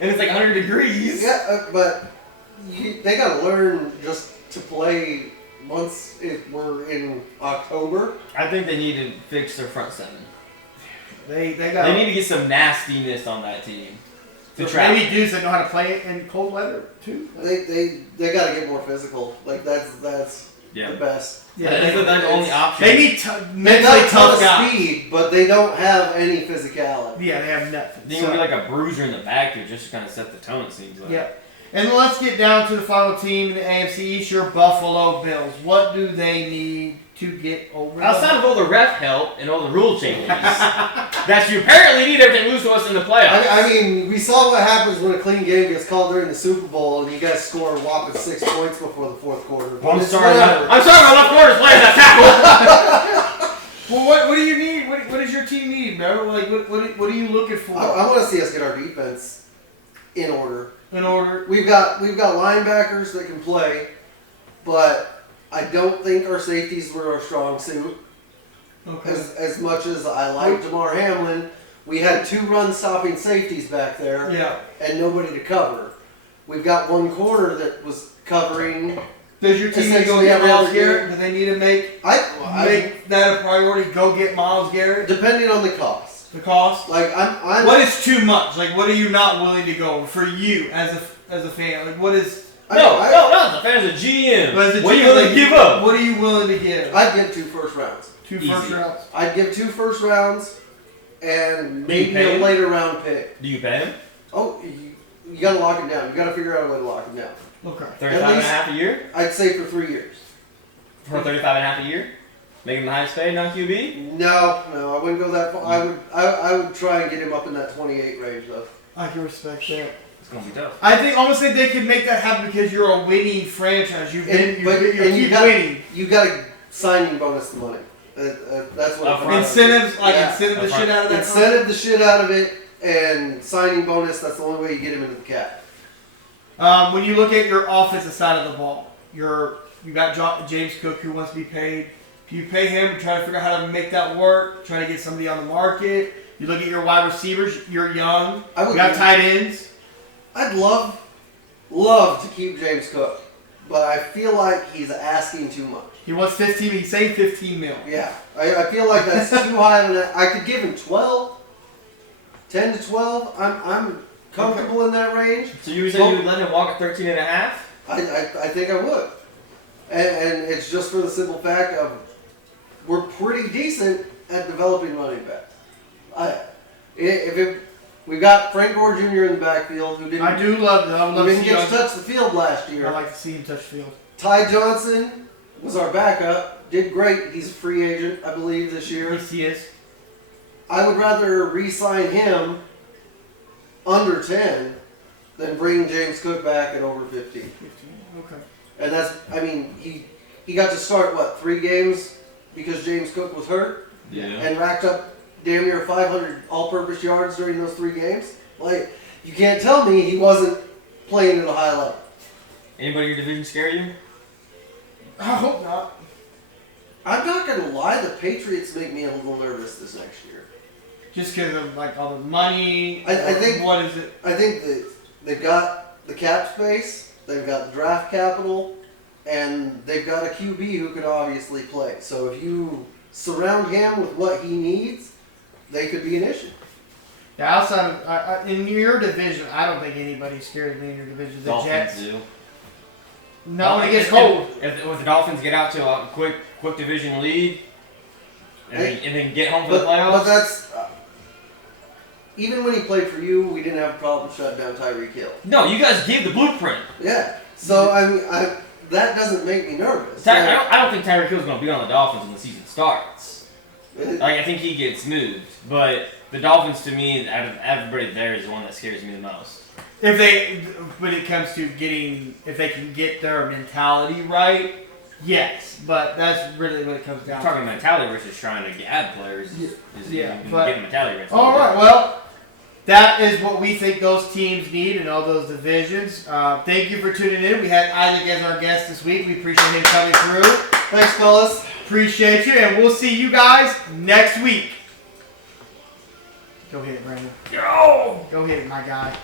and it's like 100 degrees. Yeah, but they got to learn just to play once if we're in October. I think they need to fix their front seven. They got. They need to get some nastiness on that team to travel. Maybe dudes that know how to play it in cold weather too. They got to get more physical. Like that's Yeah. the best. Yeah, That's the only option. They need They mentally got a ton tough of guys. speed, but they don't have any physicality. Yeah, they have nothing. They can be like a bruiser in the back to just kind of set the tone. It seems like. Yeah. And let's get down to the final team in the AFC East, your Buffalo Bills. What do they need to get over? Outside of all the ref help and all the rule changes that you apparently need to lose to us in the playoffs. I mean, we saw what happens when a clean game gets called during the Super Bowl, and you guys score a whopping 6 points before the 4th quarter. Well, I'm It's sorry. whatever. I'm sorry. My left corner is playing that tackle. Well, what do you need? What does your team need, bro? Like, what are you looking for I want to see us get our defense in order. in order? We've got linebackers that can play, but I don't think our safeties were our strong suit. Okay. As much as I like Damar Hamlin, we had 2 run-stopping safeties back there, Yeah. and nobody to cover. We've got 1 corner that was covering. Does your team need to go Essentially get every Miles other game. Garrett? Do they need to make I that a priority? Go get Miles Garrett. depending on the cost. The cost. Like I'm. What is too much? Like, what are you not willing to go for you as a fan? Like, what is? No, not the fans. The GM. As a What are you GM, going to give up? What are you willing to give? I'd give 2 first rounds. Two Easy. first rounds. I'd give 2 first rounds, and maybe pay a him? later round pick. Do you pay him? Oh, you got to lock him down. You got to figure out a way to lock him down. Okay. 35 and a half a year? I'd say for 3 years. For 35 and a half a year? Make him the highest paid non-QB? No, I wouldn't go that far. I would try and get him up in that 28 range though. I can respect that. It's going to be tough. I think honestly they can make that happen because you're a winning franchise. You keep got winning. You got to signing bonus the money. That's what Upfront. Incentives, like Yeah. incentive the shit out of that. Incentive the shit out of it, and signing bonus. That's the only way you get him into the cap. When you look at your offensive side of the ball, you got James Cook who wants to be paid. If you pay him, try to figure out how to make that work. Try to get somebody on the market. You look at your wide receivers. You're young. You got tight ends. I'd love to keep James Cook, but I feel like he's asking too much. He wants 15. He's saying 15 mil. Yeah, I feel like that's too high. I could give him 12, 10 to 12. I'm comfortable in that range. So you said you would let him walk at 13 and a half? I think I would, and it's just for the simple fact of we're pretty decent at developing running backs. We've got Frank Gore Jr. in the backfield who didn't. I do love that. I would love who to didn't see get to young- touch the field last year. I like to see him touch field. Ty Johnson was our backup. Did great. He's a free agent, I believe, this year. Yes, he is. I would rather re-sign him under 10 than bring James Cook back at over 15. 15. Okay. And that's, I mean, he got to start, 3 games because James Cook was hurt? and racked up damn near 500 all-purpose yards during those 3 games. Like, you can't tell me he wasn't playing at a high level. Anybody in your division scare you? I hope not. I'm not gonna lie, the Patriots make me a little nervous this next year. Just because of like all the money. I think what is it? I think that they've got the cap space, they've got the draft capital, and they've got a QB who could obviously play. So if you surround him with what he needs, they could be an issue. Yeah, outside of in your division, I don't think anybody's scared of me in your division. The Dolphins Jets. do. No, when it gets cold. If the Dolphins get out to a quick division lead, and then get home for the playoffs. But that's even when he played for you, we didn't have a problem shutting down Tyreek Hill. No, you guys gave the blueprint. Yeah. So I mean, that doesn't make me nervous. I don't think Tyreek Hill's going to be on the Dolphins when the season starts. Like, I think he gets moved, but the Dolphins, to me, out of everybody there, is the one that scares me the most. When it comes to if they can get their mentality right, yes. But that's really what it comes down You're to. talking mentality versus trying to add players. Get mentality right. All right, well, that is what we think those teams need in all those divisions. Thank you for tuning in. We had Isaac as our guest this week. We appreciate him coming through. Thanks, fellas. Appreciate you, and we'll see you guys next week. Go hit it, Brandon. Go! Go hit it, my guy.